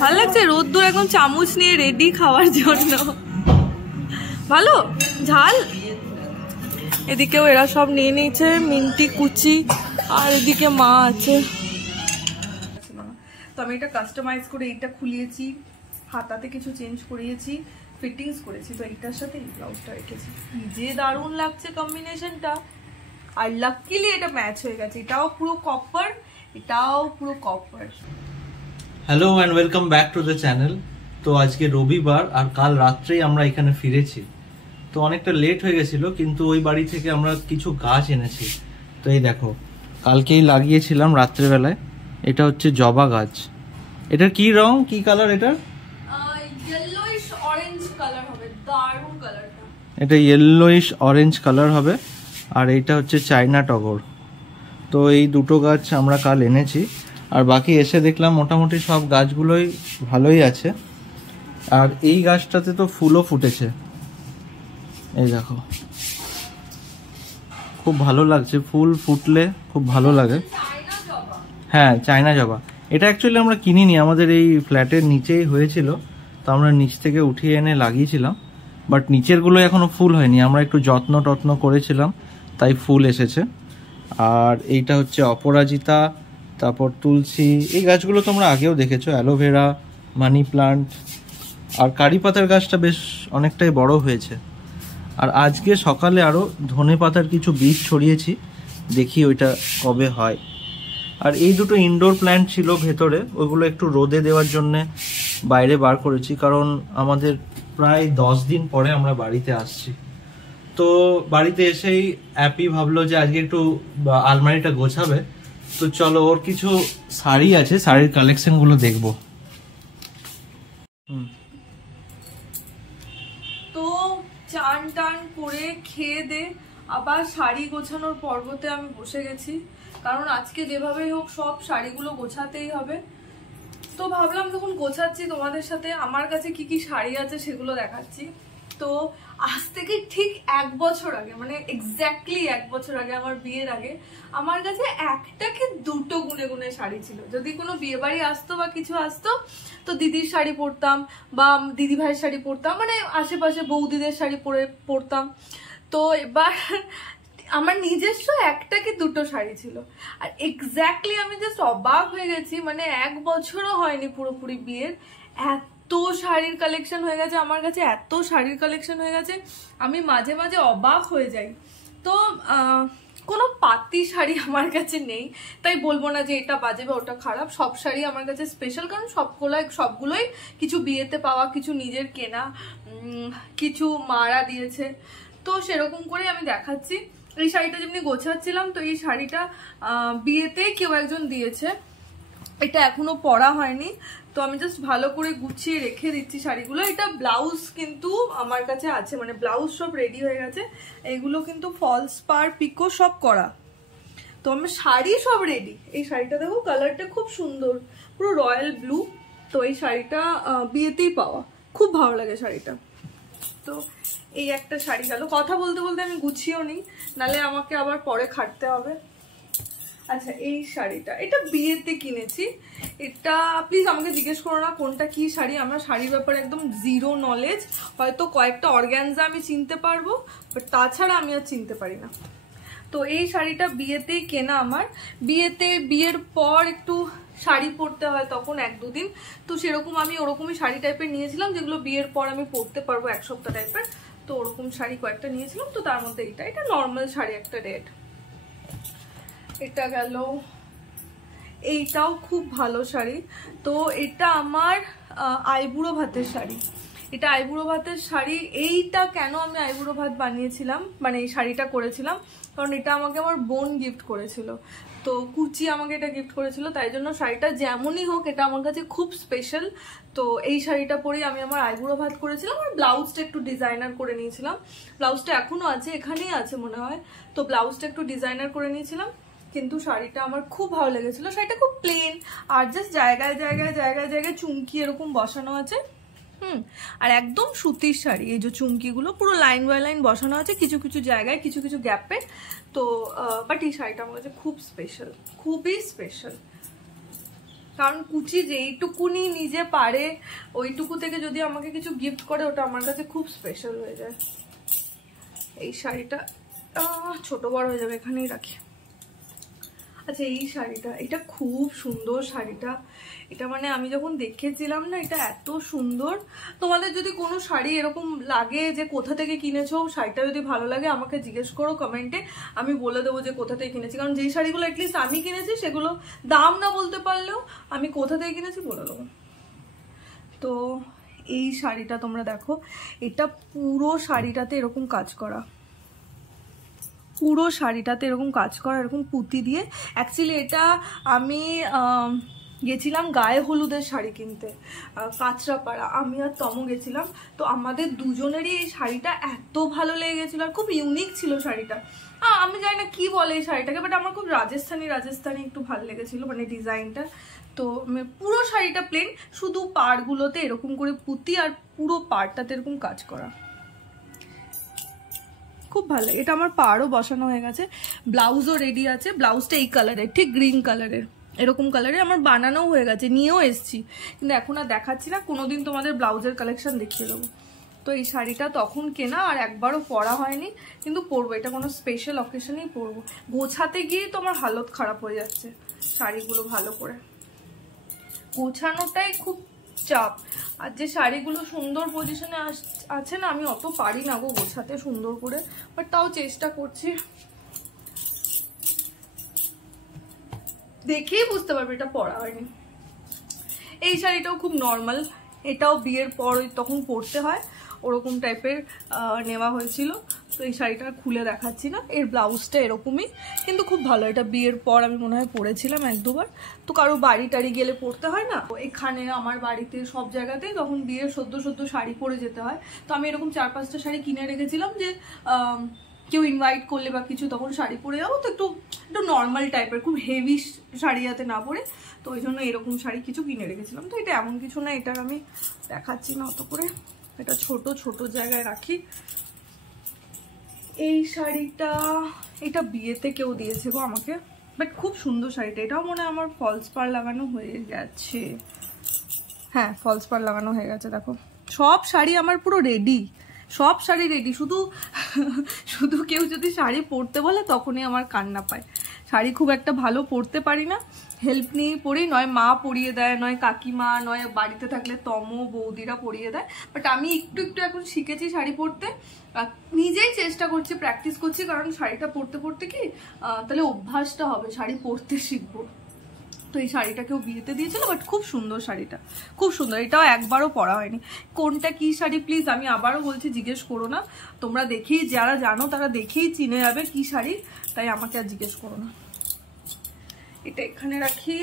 ভালো লাগছে রোদ্দুর এখন চামচ নিয়ে রেডি খাওয়ার জন্য। ভালো ঝাল। এদিকেও এরা সব নিয়ে নিয়েছে মিন্টি কুচি, আর এদিকে মা আছে। তো আমি এটা কাস্টমাইজ করে এইটা খুলিয়েছি, হাতাতে কিছু চেঞ্জ করিয়েছি, ফিটিংস করেছি। তো এইটার সাথে এই ব্লাউজটা রেখেছি, যে দারুণ লাগছে কম্বিনেশনটা। আর লাকিলি এটা ম্যাচ হয়ে গেছে, এটাও পুরো কপার, এটাও পুরো copper. Hello and welcome back to the channel. তো আজকে রবিবার আর কাল রাত্রেই আমরা এখানে ফিরেছি। তো অনেকটা লেট হয়ে গেছিল, কিন্তু ওই বাড়ি থেকে আমরা কিছু গাছ এনেছি। তো এই দেখো, কালকেই লাগিয়েছিলাম রাত্রেবেলায়। এটা হচ্ছে জবা গাছ। এটার কি রং, কি কালার? এটার ইয়েলোইশ অরেঞ্জ কালার হবে, দারুণ কালারটা। এটা ইয়েলোইশ অরেঞ্জ কালার হবে। আর এইটা হচ্ছে চায়না টগর। তো এই দুটো গাছ আমরা কাল এনেছি। আর বাকি এসে দেখলাম মোটামুটি সব গাছগুলোই ভালোই আছে। আর এই গাছটাতে তো ফুলও ফুটেছে, এই দেখো, খুব ভালো লাগছে। ফুল ফুটলে খুব ভালো লাগে। হ্যাঁ, চায়না জবা। এটা অ্যাকচুয়ালি আমরা কিনিনি, আমাদের এই ফ্ল্যাটের নিচেই হয়েছিল। তো আমরা নিচ থেকে উঠিয়ে এনে লাগিয়েছিলাম, বাট নিচেরগুলো এখনো ফুল হয়নি। আমরা একটু যত্ন টত্ন করেছিলাম, তাই ফুল এসেছে। আর এইটা হচ্ছে অপরাজিতা, তারপর তুলসী। এই গাছগুলো তোমরা আগেও দেখেছো, অ্যালোভেরা, মানি প্লান্ট। আর কারি পাতার গাছটা বেশ অনেকটাই বড় হয়েছে। আর আজকে সকালে আরও ধনে পাতার কিছু বীজ ছড়িয়েছি, দেখি ওইটা কবে হয়। আর এই দুটো ইনডোর প্ল্যান্ট ছিল ভেতরে, ওইগুলো একটু রোদে দেওয়ার জন্যে বাইরে বার করেছি, কারণ আমাদের প্রায় 10 দিন পরে আমরা বাড়িতে আসছি। তো বাড়িতে এসেই অ্যাপি ভাবলো যে আজকে একটু আলমারিটা গোছাবে। তো চলো, ওর কিছু শাড়ি আছে, শাড়ির কালেকশনগুলো দেখবো। তো চান টান করে খেয়ে দে আবার শাড়ি গোছানোর পর্বতে আমি বসে গেছি, কারণ আজকে যেভাবেই হোক সব শাড়িগুলো গোছাতেই হবে। তো ভাবলাম যখন গোছাচ্ছি তোমাদের সাথে আমার কাছে কি কি শাড়ি আছে সেগুলো দেখাচ্ছি। তো আজ থেকে ঠিক 1 বছর আগে, মানে এক্স্যাক্টলি 1 বছর আগে, আমার বিয়ের আগে, আমার কাছে একটা কি দুটো গুনে গুনে শাড়ি ছিল। যদি কোনো বিয়ে বাড়ি আসতো বা কিছু আসতো, তো দিদির শাড়ি পরতাম বা দিদি ভাইয়ের শাড়ি পরতাম, মানে আশেপাশে বৌদিদের শাড়ি পরতাম। তো এবার আমার নিজস্ব একটা কি দুটো শাড়ি ছিল। আর এক্স্যাক্টলি আমি জাস্ট অবাক হয়ে গেছি, মানে 1 বছরও হয়নি পুরোপুরি বিয়ের, এত শাড়ির কালেকশন হয়ে গেছে আমার কাছে, এত শাড়ির কালেকশন হয়ে গেছে, আমি মাঝে মাঝে অবাক হয়ে যাই। তো কোনো পাতি শাড়ি আমার কাছে নেই, তাই বলবো না যে এটা বাজে বা ওটা খারাপ। সব শাড়ি আমার কাছে স্পেশাল, কারণ সবগুলোই কিছু বিয়েতে পাওয়া, কিছু নিজের কেনা, কিছু মারা দিয়েছে। তো সেরকম করে আমি দেখাচ্ছি। এই শাড়িটা যেমনি গোছাচ্ছিলাম, তো এই শাড়িটা বিয়েতে কেউ একজন দিয়েছে, এটা এখনো পরা হয়নি। তো আমি জাস্ট ভালো করে গুছিয়ে রেখে দিচ্ছি শাড়িগুলো। এটা ব্লাউজ কিন্তু আমার কাছে আছে, মানে ব্লাউজ সব রেডি হয়ে গেছে। এগুলো কিন্তু ফলস পার পিকো সব করা। তো আমার শাড়ি সব রেডি। এই শাড়িটা দেখো, কালারটা খুব সুন্দর, পুরো রয়্যাল ব্লু। তো এই শাড়িটা বিয়েতেই পাওয়া, খুব ভালো লাগে শাড়িটা। তো এই একটা শাড়ি গেল। কথা বলতে বলতে আমি গুছিয়েও নিই, নালে আমাকে আবার পরে খাটতে হবে। আচ্ছা, এই শাড়িটা, এটা বিয়েতে কিনেছি। এটা প্লিজ আমাকে জিজ্ঞেস করো না কোনটা কি শাড়ি, আমরা শাড়ির ব্যাপারে একদম জিরো নলেজ। হয়তো কয়েকটা অর্গ্যানজা আমি চিনতে পারবো, বাট তাছাড়া আমি আর চিনতে পারি না। তো এই শাড়িটা বিয়েতেই কেনা আমার। বিয়ের পর একটু শাড়ি পরতে হয় তখন 1-2 দিন, তো সেরকম আমি ওরকমই শাড়ি টাইপের নিয়েছিলাম, যেগুলো বিয়ের পর আমি পরতে পারবো 1 সপ্তাহ টাইপের। তো ওরকম শাড়ি কয়েকটা নিয়েছিলাম। তো তার মধ্যে এটা নর্মাল শাড়ি, একটা রেড। এটা গেল। এইটাও খুব ভালো শাড়ি। তো এটা আমার আইবুড়ো ভাতের শাড়ি। এটা আইবুড়ো ভাতের শাড়ি। এইটা কেন আমি আইবুড়ো ভাত বানিয়েছিলাম, মানে এই শাড়িটা করেছিলাম, কারণ এটা আমাকে আমার বোন গিফট করেছিল। তো কুচি আমাকে এটা গিফট করেছিল, তাই জন্য শাড়িটা যেমনই হোক এটা আমার কাছে খুব স্পেশাল। তো এই শাড়িটা পরেই আমি আমার আইবুড়ো ভাত করেছিলাম। আর ব্লাউজটা একটু ডিজাইনার করে নিয়েছিলাম। ব্লাউজটা এখনো আছে, এখানেই আছে মনে হয়। তো ব্লাউজটা একটু ডিজাইনার করে নিয়েছিলাম, কিন্তু শাড়িটা আমার খুব ভালো লেগেছিল। শাড়িটা খুব প্লেন, আর জাস্ট জায়গায় জায়গায় জায়গায় জায়গায় চুমকি এরকম বসানো আছে। আর একদম সুতির শাড়ি। এই যে চুমকিগুলো পুরো লাইন বাই লাইন বসানো আছে, কিছু কিছু জায়গায়, কিছু কিছু গ্যাপে। তো বাট এই শাড়িটা আমার কাছে খুব স্পেশাল, খুবই স্পেশাল। কারণ কুচি যেইটুকুনি নিজে পারে ওইটুকু থেকে যদি আমাকে কিছু গিফট করে ওটা আমার কাছে খুব স্পেশাল হয়ে যায়। এই শাড়িটা ছোট বড় হয়ে যাবে, এখানেই রাখি। আচ্ছা এই শাড়িটা, এটা খুব সুন্দর শাড়িটা। এটা মানে আমি যখন দেখেছিলাম না, এটা এত সুন্দর। তোমাদের যদি কোনো শাড়ি এরকম লাগে যে কোথা থেকে কিনেছো, শাড়িটা যদি ভালো লাগে আমাকে জিজ্ঞেস করো কমেন্টে, আমি বলে দেবো যে কোথা থেকে কিনেছি। কারণ যেই শাড়িগুলো অ্যাটলিস্ট আমি কিনেছি সেগুলো দাম না বলতে পারলেও আমি কোথা থেকে কিনেছি বলে দেবো। তো এই শাড়িটা তোমরা দেখো, এটা পুরো শাড়িটাতে এরকম কাজ করা, পুরো শাড়িটাতে এরকম কাজ করা, এরকম পুঁতি দিয়ে। অ্যাকচুয়ালি এটা আমি গেছিলাম গায়ে হলুদের শাড়ি কিনতে কাঁচরাপাড়া, আমি আর তমো গেছিলাম। তো আমাদের দুজনেরই এই শাড়িটা এত ভালো লেগে গেছিলো, আর খুব ইউনিক ছিল শাড়িটা। আমি জানি না কি বলে এই শাড়িটাকে, বাট আমার খুব রাজস্থানি একটু ভালো লেগেছিলো, মানে ডিজাইনটা। তো পুরো শাড়িটা প্লেন, শুধু পাড়গুলোতে এরকম করে পুঁতি আর পুরো পাড়টাতে এরকম কাজ করা, খুব ভালো লাগে। এটা আমার পাড়ও বসানো হয়ে গেছে, ব্লাউজও রেডি আছে। ব্লাউজটা এই কালারের, ঠিক গ্রিন কালারের, এরকম কালারের আমার বানানো হয়ে গেছে, নিয়েও এসছি, কিন্তু এখন আর দেখাচ্ছি না, কোনোদিন তোমাদের ব্লাউজের কালেকশন দেখিয়ে দেবো। তো এই শাড়িটা তখন কেনা, আর একবারও পরা হয়নি, কিন্তু পরবো, এটা কোনো স্পেশাল অকেশনেই পরবো। গোছাতে গিয়ে তো আমার হালত খারাপ হয়ে যাচ্ছে শাড়িগুলো ভালো করে গোছানোটাই খুব চাপ। আর যে শাড়িগুলো সুন্দর পজিশনে আছে না, আমি অত পারি না গো গোছাতে সুন্দর করে, বাট তাও চেষ্টা করছি। দেখেই বুঝতে পারবে এটা পরা হয়নি। এই শাড়িটাও খুব নর্মাল, এটাও বিয়ের পর তখন পরতে হয় ওরকম টাইপের নেওয়া হয়েছিল। তো এই শাড়িটা খুলে দেখাচ্ছি না, এর ব্লাউজটা এরকমই, কিন্তু খুব ভালো। এটা বিয়ের পর আমি মনে হয় পরেছিলাম এক দুবার, তো কারো বাড়ি টাড়ি গেলে পরতে হয় না, এখানে আমার বাড়িতে সব জায়গাতেই তখন বিয়ের সদ্য শাড়ি পরে যেতে হয়। তো আমি এরকম 4-5টা শাড়ি কিনে রেখেছিলাম যে কেউ ইনভাইট করলে বা কিছু তখন শাড়ি পরে যাবো, তো একটু নর্মাল টাইপের, খুব হেভি শাড়ি যাতে না পরে, তো ওই জন্য এরকম শাড়ি কিছু কিনে রেখেছিলাম। তো এটা এমন কিছু না, এটা আমি দেখাচ্ছি না অত করে, এটা ছোট জায়গায় রাখি। এই শাড়িটা, এটা বিয়েতে কেউ দিয়েছে গো আমাকে, বাট খুব সুন্দর শাড়িটা। এটাও মনে হয় আমার ফলস পাড় লাগানো হয়ে গেছে, হ্যাঁ ফলস পাড় লাগানো হয়ে গেছে। দেখো সব শাড়ি আমার পুরো রেডি, সব শাড়ি রেডি, শুধু কেউ যদি শাড়ি পরতে বলে তখনই আমার কান্না পায়। শাড়ি খুব একটা ভালো পরতে পারি না, হেল্প নিয়েই পরি, নয় মা পরিয়ে দেয়, নয় কাকিমা, নয় বাড়িতে থাকলে তমো বৌদিরা পরিয়ে দেয়। বাট আমি একটু এখন শিখেছি শাড়ি পরতে, নিজেই চেষ্টা করছি, প্র্যাকটিস করছি, কারণ শাড়িটা পরতে কি তাহলে অভ্যাসটা হবে, শাড়ি পরতে শিখবো। তো এই শাড়িটা কেউ বিয়েতে দিয়েছিল, বাট খুব সুন্দর শাড়িটা, খুব সুন্দর। এটাও একবারও পরা হয়নি। কোনটা কি শাড়ি প্লিজ আমি আবারও বলছি জিজ্ঞেস করো না, তোমরা দেখেই, যারা জানো তারা দেখেই চিনে যাবে কি শাড়ি, তাই আমাকে আর জিজ্ঞেস করো না। এটা এখানে রাখি।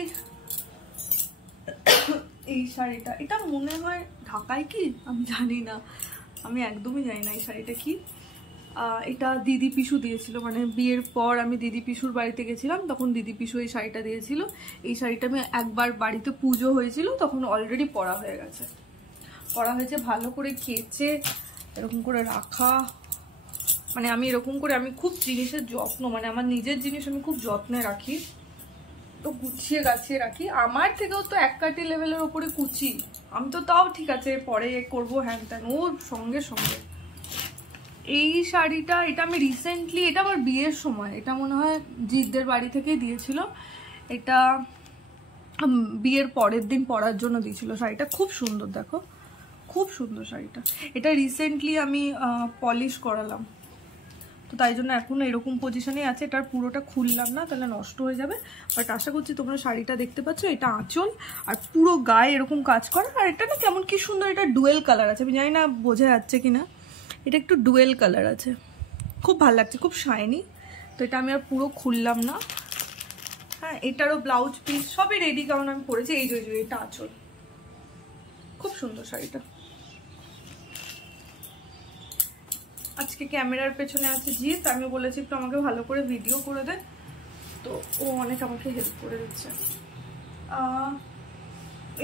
এই শাড়িটা, এটা মনে হয় ঢাকায় কি আমি জানি না, আমি একদমই জানি না এই শাড়িটা কি। এটা দিদি পিসু দিয়েছিল, মানে বিয়ের পর আমি দিদি পিসুর বাড়িতে গেছিলাম, তখন দিদি পিসু এই শাড়িটা দিয়েছিল। এই শাড়িটা আমি একবার বাড়িতে পুজো হয়েছিল তখন অলরেডি পরা হয়ে গেছে, পরা হয়েছে, ভালো করে কেচে এরকম করে রাখা। মানে আমি এরকম করে, আমি খুব জিনিসের যত্ন, মানে আমার নিজের জিনিস আমি খুব যত্নে রাখি, তো গুছিয়ে গাছিয়ে রাখি। আমার থেকেও তো এক কাটি লেভেলের ওপরে কুচি, আমি তো তাও ঠিক আছে পরে করবো হ্যান ত্যান, ওর সঙ্গে সঙ্গে। এই শাড়িটা, এটা আমি রিসেন্টলি, এটা আমার বিয়ের সময়, এটা মনে হয় জিতদের বাড়ি থেকেই দিয়েছিল। এটা বিয়ের পরের দিন পরার জন্য দিয়েছিল। শাড়িটা খুব সুন্দর, দেখো খুব সুন্দর শাড়িটা। এটা রিসেন্টলি আমি পলিশ করালাম, তো তাই জন্য এখনো এরকম পজিশনে আছে। এটার পুরোটা খুললাম না, তাহলে নষ্ট হয়ে যাবে। বাট আশা করছি তোমরা শাড়িটা দেখতে পাচ্ছ, এটা আঁচল আর পুরো গায়ে এরকম কাজ করা। আর এটা না কেমন কি সুন্দর, এটা ডুয়েল কালার আছে, আমি জানি না বোঝা যাচ্ছে কিনা, এটা একটু ডুয়েল কালার আছে, খুব ভালো লাগছে, খুব শাইনি। তো এটা আমি আর পুরো খুললাম না। হ্যাঁ, এটারও ব্লাউজ পিস সবই রেডি, কারণ আমি পরেছি। এই যে এটা আঁচল, খুব সুন্দর শাড়িটা। আজকে ক্যামেরার পেছনে আছে জিৎ, আমি বলেছি একটু আমাকে ভালো করে ভিডিও করে দে, তো ও অনেক আমাকে হেল্প করে দিচ্ছে।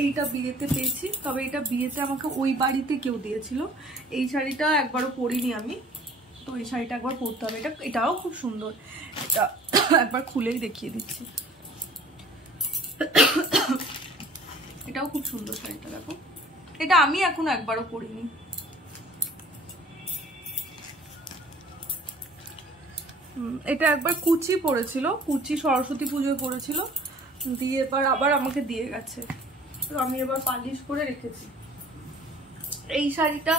এইটা বিয়েতে পেয়েছি, তবে এটা বিয়েতে আমাকে ওই বাড়িতে কেউ দিয়েছিল। এই শাড়িটা একবারও পরিনি আমি, তো এই শাড়িটা একবার পরতে হবে। এটাও খুব সুন্দর, এটা একবার খুলেই দেখিয়ে দিচ্ছি। এটাও খুব সুন্দর শাড়িটা, দেখো এটা আমি এখন একবারও পরিনি। এটা একবার কুচি পরেছিল, কুচি সরস্বতী পুজোয় পরেছিল, দিয়ে এবার আবার আমাকে দিয়ে গেছে, তো আমি এবার পালিশ করে রেখেছি। এই শাড়িটা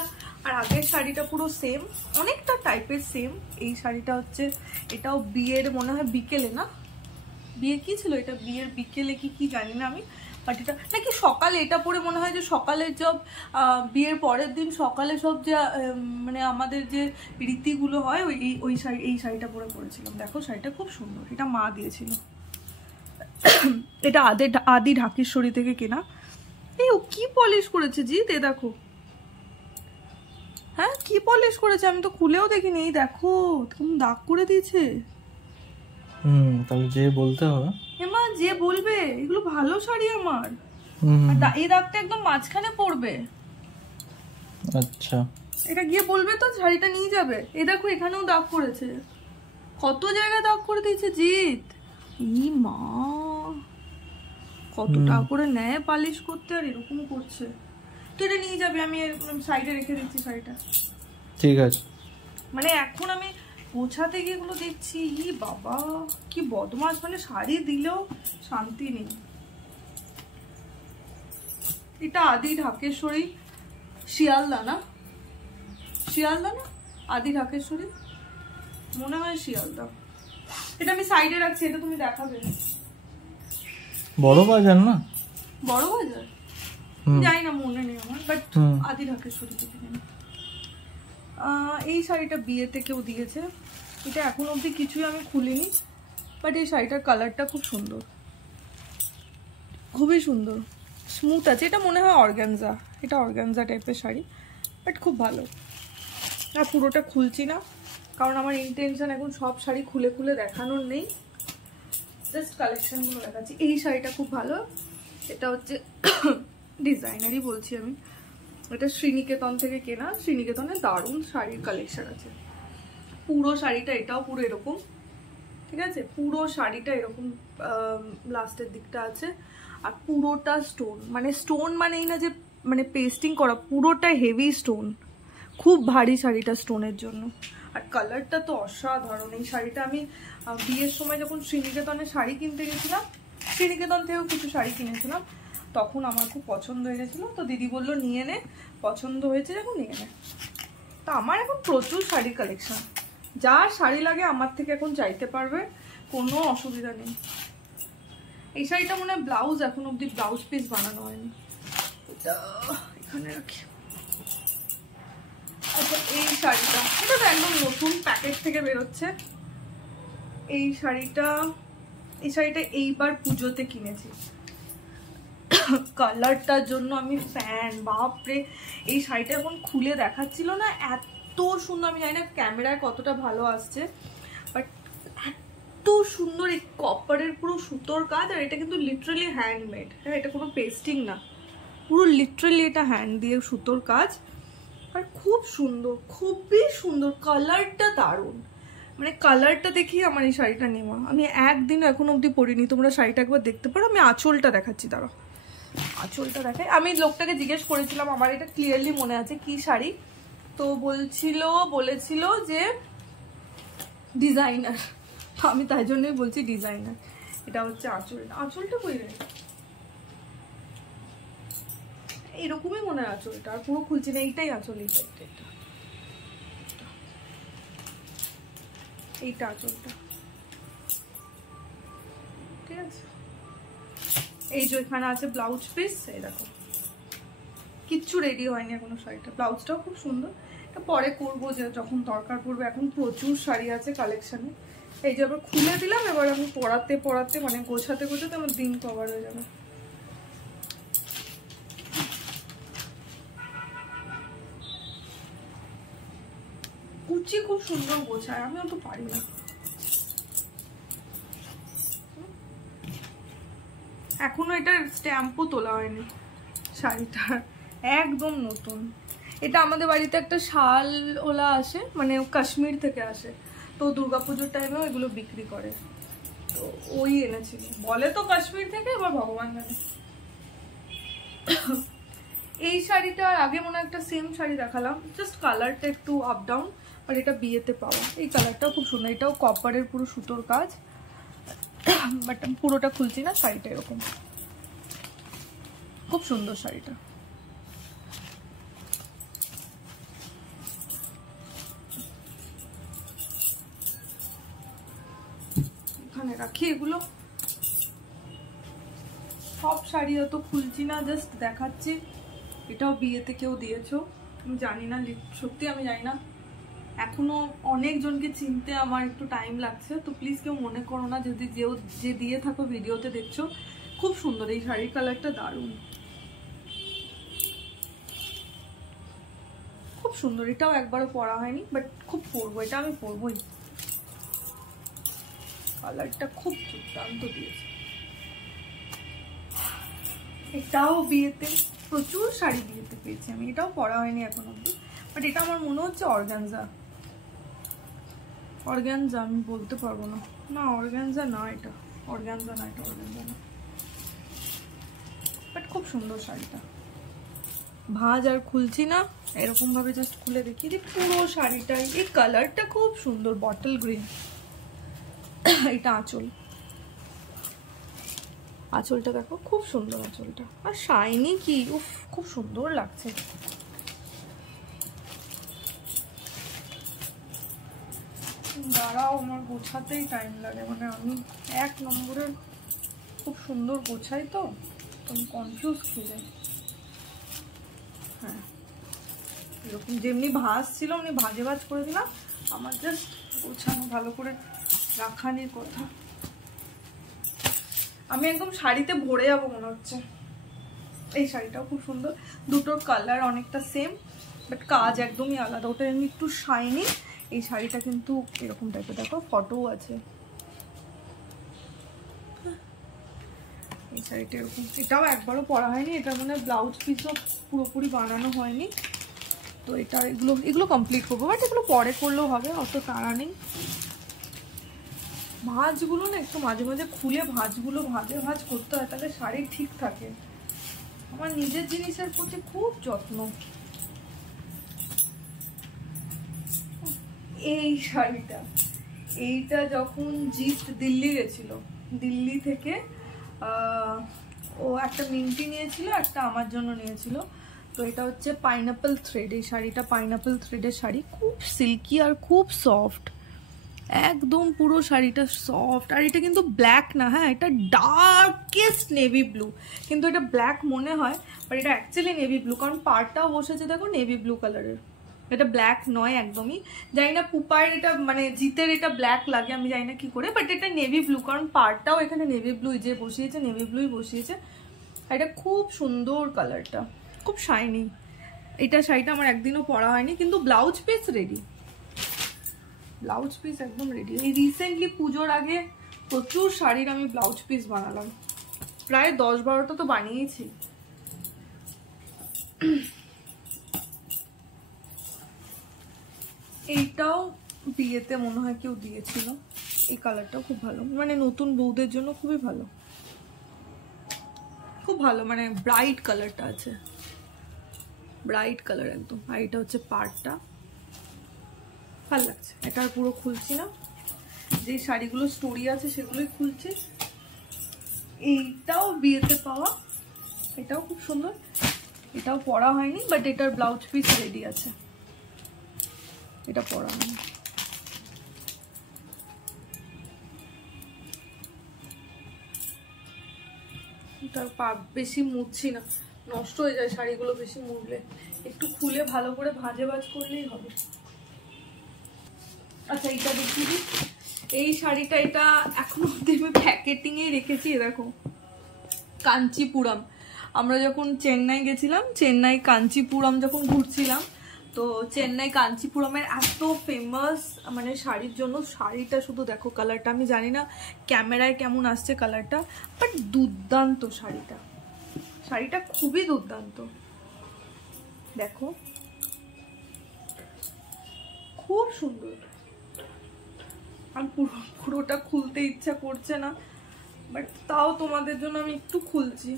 আর আগের শাড়িটা পুরো সেম, অনেকটা টাইপের সেম। এই শাড়িটা হচ্ছে, এটাও বিয়ের মনে হয় বিকেলে, না বিয়ে কি ছিল এটা, বিয়ের বিকেলে কি জানি না আমি, বাট এটা নাকি সকালে, এটা পরে মনে হয় যে সকালে সব বিয়ের পরের দিন সকালে সব যে মানে আমাদের যে রীতিগুলো হয় ওই শাড়ি, এই শাড়িটা পরে পরেছিলাম। দেখো শাড়িটা খুব সুন্দর, এটা মা দিয়েছিল। এটা আদি ঢাকেশ্বরী থেকে কেনা। এই ও কি পলিশ করেছে জি, দেখো হ্যাঁ কি পলিশ করেছে, আমি তো খুলেও দেখিনি। এই দেখো তুমি দাগ করে দিয়েছে। তাহলে যে বলতে হবে, মা যে বলবে এগুলো ভালো শাড়ি আমার, এই দাগটা একদম মাঝখানে পড়বে। আচ্ছা, এটা গিয়ে বলবে তো শাড়িটা নিয়ে যাবে। এই দেখো এখানেও দাগ করেছে, কত জায়গায় দাগ করে দিয়েছে জিৎ। ই মা, কত টাকা করে নেয় পালিশ করতে, আর এরকম করছে। তো এটা নিয়ে যাবে, আমি সাইডে রেখে দিচ্ছি শাড়িটা। ঠিক আছে। মানে এখন আমি গোছাতে গিয়ে এগুলো দেখছি, ই বাবা কি বদমাস, মানে শাড়ি দিলেও শান্তি নেই। এটা আদি ঢাকেশ্বরী, শিয়ালদা না, শিয়ালদা না আদি ঢাকেশ্বরী, মনে হয় শিয়ালদা। এটা আমি সাইডে রাখছি, এটা তুমি দেখাবে। বড় বাজার না, বড় বাজার জানি না, মনে নেই আমার, বাট আদি ঢাকেশ্বরী থেকে জানি। এই শাড়িটা বিয়েতে কেউ দিয়েছে, এটা এখন অবধি কিছুই আমি খুলিনি, বাট এই শাড়িটার কালারটা খুব সুন্দর, খুবই সুন্দর, স্মুথ আছে। এটা মনে হয় অর্গানজা, এটা অর্গানজা টাইপের শাড়ি, বাট খুব ভালো। আর পুরোটা খুলছি না, কারণ আমার ইন্টেনশন এখন সব শাড়ি খুলে খুলে দেখানোর নেই, জাস্ট কালেকশনগুলো দেখাচ্ছি। এই শাড়িটা খুব ভালো, এটা হচ্ছে ডিজাইনারই বলছি আমি, এটা শ্রীনিকেতন থেকে কেনা। শ্রীনিকেতনে দারুণ শাড়ির কালেকশন আছে। পুরো শাড়িটা এটাও পুরো এরকম, ঠিক আছে, পুরো শাড়িটা এরকম লাস্টের দিকটা আছে, আর পুরোটা স্টোন, মানে স্টোন মানে এই না যে মানে পেস্টিং করা, পুরোটা হেভি স্টোন, খুব ভারী শাড়িটা স্টোনের জন্য। আর কালারটা তো অসাধারণ। এই শাড়িটা আমি বিয়ের সময় যখন শ্রীনিকেতনে শাড়ি কিনতে গেছিলাম, শ্রীনিকেতন থেকেও কিছু শাড়ি কিনেছিলাম, তখন আমার খুব পছন্দ হয়ে গেছিলো, তো দিদি বললো নিয়ে নে, পছন্দ হয়েছে যখন নিয়ে নে। তো আমার এখন প্রচুর শাড়ির কালেকশন, যার শাড়ি লাগে আমার থেকে এখন চাইতে পারবে, কোনো অসুবিধা নেই। এই শাড়িটা মনে হয় ব্লাউজ এখন অব্দি ব্লাউজ পিস বানানো হয়নি, এটা এখানে রাখি। আচ্ছা এই শাড়িটা, এটা তো একদম নতুন প্যাকেট থেকে বেরোচ্ছে। এই শাড়িটা এইবার পুজোতে কিনেছি, কালারটার জন্য আমি ফ্যান, বাপরে। এই শাড়িটা এখন খুলে দেখাচ্ছিল না, এত সুন্দর, আমি জানি না ক্যামেরায় কতটা ভালো আসছে, বাট এত সুন্দর। এই কপারের পুরো সুতোর কাজ, আর এটা কিন্তু লিটারালি হ্যান্ডমেড, হ্যাঁ এটা কোনো পেস্টিং না, পুরো লিটারালি এটা হ্যান্ড দিয়ে সুতোর কাজ, আর খুব সুন্দর, খুবই সুন্দর, কালারটা দারুণ। মানে কালারটা দেখেই আমার এই শাড়িটা নেওয়া। আমি একদিন এখন অবধি পরিনি, তোমরা শাড়িটা একবার দেখতে পারো। আমি আঁচলটা দেখাচ্ছি, দাঁড়াও আঁচলটা দেখাই। আমি লোকটাকে জিজ্ঞেস করেছিলাম, আমার এটা ক্লিয়ারলি মনে আছে কি শাড়ি, তো বলেছিল যে ডিজাইনার, আমি তাই জন্যই বলছি ডিজাইনার। এটা হচ্ছে আঁচলটা, আঁচলটা কই রে, এরকমই মনে হয় আঁচলটা, আর পুরো খুলছি না, এইটাই আঁচল, এইটা আঁচলটা, ঠিক আছে। এই যে এখানে আছে ব্লাউজ পিস, এই দেখো কিচ্ছু রেডি হয়নি এখনো শাড়িটা, ব্লাউজটাও খুব সুন্দর, এটা পরে করবো যে যখন দরকার পড়বে, এখন প্রচুর শাড়ি আছে কালেকশনে। এই যে আবার খুলে দিলাম, এবার আমি পরাতে মানে গোছাতে আমার দিন কভার হয়ে যাবে। কুচি খুব সুন্দর গোছায়, আমিও তো পারি না। এখনো এটা স্ট্যাম্পও তোলা হয়নি শাড়িটা, একদম নতুন। এটা আমাদের বাড়িতে একটা শাল ওলা আসে, মানে কাশ্মীর থেকে আসে, তো দুর্গাপুজোর টাইমেও এগুলো বিক্রি করে, তো ওই এনেছিল, বলে তো কাশ্মীর থেকে, এবার ভগবান জানে। এই শাড়িটা আগে মনে একটা সেম শাড়ি দেখালাম, জাস্ট কালারটা একটু আপ ডাউন, আর এটা বিয়েতে পাওয়া। এই কালারটাও খুব সুন্দর, এটাও কপারের পুরো সুতোর কাজ, বাট পুরোটা খুলছি না, শাড়িটা এরকম খুব সুন্দর শাড়িটা। এখানে রাখি এগুলো, সব শাড়ি অত খুলছি না, জাস্ট দেখাচ্ছি। এটাও বিয়েতে কেউ দিয়েছো, আমি জানি না, সত্যি আমি জানি না, এখনো অনেকজনকে চিনতে আমার একটু টাইম লাগছে, তো প্লিজ কেউ মনে করো না যদি যে দিয়ে থাকো ভিডিওতে দেখছো। খুব সুন্দর এই শাড়ির কালারটা, দারুণ, খুব সুন্দর। এটাও একবারও পরা হয়নি, বাট খুব পরবো, এটা আমি পরবোই। কালারটা খুব দুর্দান্ত দিয়েছে। এটাও বিয়েতে, প্রচুর শাড়ি বিয়েতে পেয়েছি আমি, এটাও পরা হয়নি এখন অব্দি, বাট এটা আমার মনে হচ্ছে অর্গানজা। অর্গানজা আমি বলতে পারবো না, না অর্গানজা না, এটা অর্গানজা না, এটা অর্গানজা না, বাট খুব সুন্দর শাড়িটা। ভাঁজ আর খুলছি না, এরকম ভাবে জাস্ট খুলে দেখি যে পুরো শাড়িটাই, এই কালারটা খুব সুন্দর, বটল গ্রিন। এটা আঁচল, আঁচলটা দেখো খুব সুন্দর আঁচলটা, আর শাইনি কি, উফ খুব সুন্দর লাগছে। দাঁড়াও, আমার গোছাতেই টাইম লাগে, মানে আমি 1 নম্বরের খুব সুন্দর গোছাই, তো আমি কনফিউজ খেয়ে যাই। হ্যাঁ, এরকম যেমনি ভাঁজ ছিল অমনি ভাজে ভাজ করে দিলাম, আমার জাস্ট গোছানো ভালো করে রাখানির কথা। আমি একদম শাড়িতে ভরে যাবো মনে হচ্ছে। এই শাড়িটাও খুব সুন্দর, দুটোর কালার অনেকটা সেম, বাট কাজ একদমই আলাদা, ওটা এমনি একটু শাইনি, এই শাড়িটা কিন্তু এরকম টাইপের, দেখো ফটোও আছে। এই শাড়িটা এরকম, এটাও একবারও পরা হয়নি, এটা মানে ব্লাউজ পিসও পুরোপুরি বানানো হয়নি, তো এটা এগুলো কমপ্লিট করবো, বাট এগুলো পরে করলেও হবে, অত তাড়া নেই। ভাঁজগুলো না একটু মাঝে মাঝে খুলে ভাঁজগুলো ভাজ করতে হয়, তাহলে শাড়ি ঠিক থাকে। আমার নিজের জিনিসের প্রতি খুব যত্ন। এই শাড়িটা, এইটা যখন জিৎ দিল্লি গেছিল, দিল্লি থেকে ও একটা মিন্টি নিয়েছিল, একটা আমার জন্য নিয়েছিল, তো এটা হচ্ছে পাইনাপল থ্রেড। এই শাড়িটা পাইনাপল থ্রেডের শাড়ি, খুব সিল্কি আর খুব সফট, একদম পুরো শাড়িটা সফট। আর এটা কিন্তু ব্ল্যাক না, হ্যাঁ এটা ডার্কেস্ট নেভি ব্লু, কিন্তু এটা ব্ল্যাক মনে হয়, বাট এটা অ্যাকচুয়ালি নেভি ব্লু, কারণ পাড়টাও বসেছে দেখো নেভি ব্লু কালারের, এটা ব্ল্যাক নয় একদমই। জানি না পুপায়ের এটা মানে জিতের এটা ব্ল্যাক লাগে, আমি জানি না কি করে, বাট এটা নেভি ব্লু, কারণ পাড়টাও এখানে নেভি ব্লু যে বসিয়েছে, নেভি ব্লুই বসিয়েছে। এটা খুব সুন্দর কালারটা, খুব শাইনি। এটা শাড়িটা আমার একদিনও পরা হয়নি, কিন্তু blouse piece ready, blouse piece একদম রেডি। এই রিসেন্টলি পুজোর আগে প্রচুর শাড়ির আমি ব্লাউজ পিস বানালাম, প্রায় 10-12টা তো বানিয়েছি। এইটাও বিয়েতে মনে হয় কেউ দিয়েছিল, এই কালারটাও খুব ভালো, মানে নতুন বউদের জন্য খুবই ভালো, খুব ভালো, মানে ব্রাইট কালারটা আছে, ব্রাইট কালার একদম। আর এটা হচ্ছে পাড়টা, ভালো লাগছে। এটা আর পুরো খুলছি না, যে শাড়িগুলো স্টোরি আছে সেগুলোই খুলছি। এইটাও বিয়েতে পাওয়া, এটাও খুব সুন্দর, এটাও পরা হয়নি, বাট এটার ব্লাউজ পিস রেডি আছে, এটা পরা হয়নি। এটা বেশি মুড়ছি না, নষ্ট হয়ে যায় শাড়িগুলো বেশি মুড়লে, একটু খুলে ভালো করে ভাজে ভাজ করলেই হবে। আচ্ছা এইটা দেখিয়ে দিই, এই শাড়িটা, এটা এখনো অব্দি আমি প্যাকেটিংয়ে রেখেছি, দেখো কাঞ্চিপুরম। আমরা যখন চেন্নাই গেছিলাম, চেন্নাই কাঞ্চিপুরম যখন ঘুরছিলাম, তো চেন্নাই কাঞ্চিপুরমের এত ফেমাস মানে শাড়ির জন্য, শাড়িটা শুধু দেখো কালারটা, আমি জানি না ক্যামেরায় কেমন আসছে কালারটা, বাট দুর্দান্ত শাড়িটা, শাড়িটা খুবই দুর্দান্ত, দেখো খুব সুন্দর। আর পুরোটা খুলতে ইচ্ছা করছে না, বাট তাও তোমাদের জন্য আমি একটু খুলছি।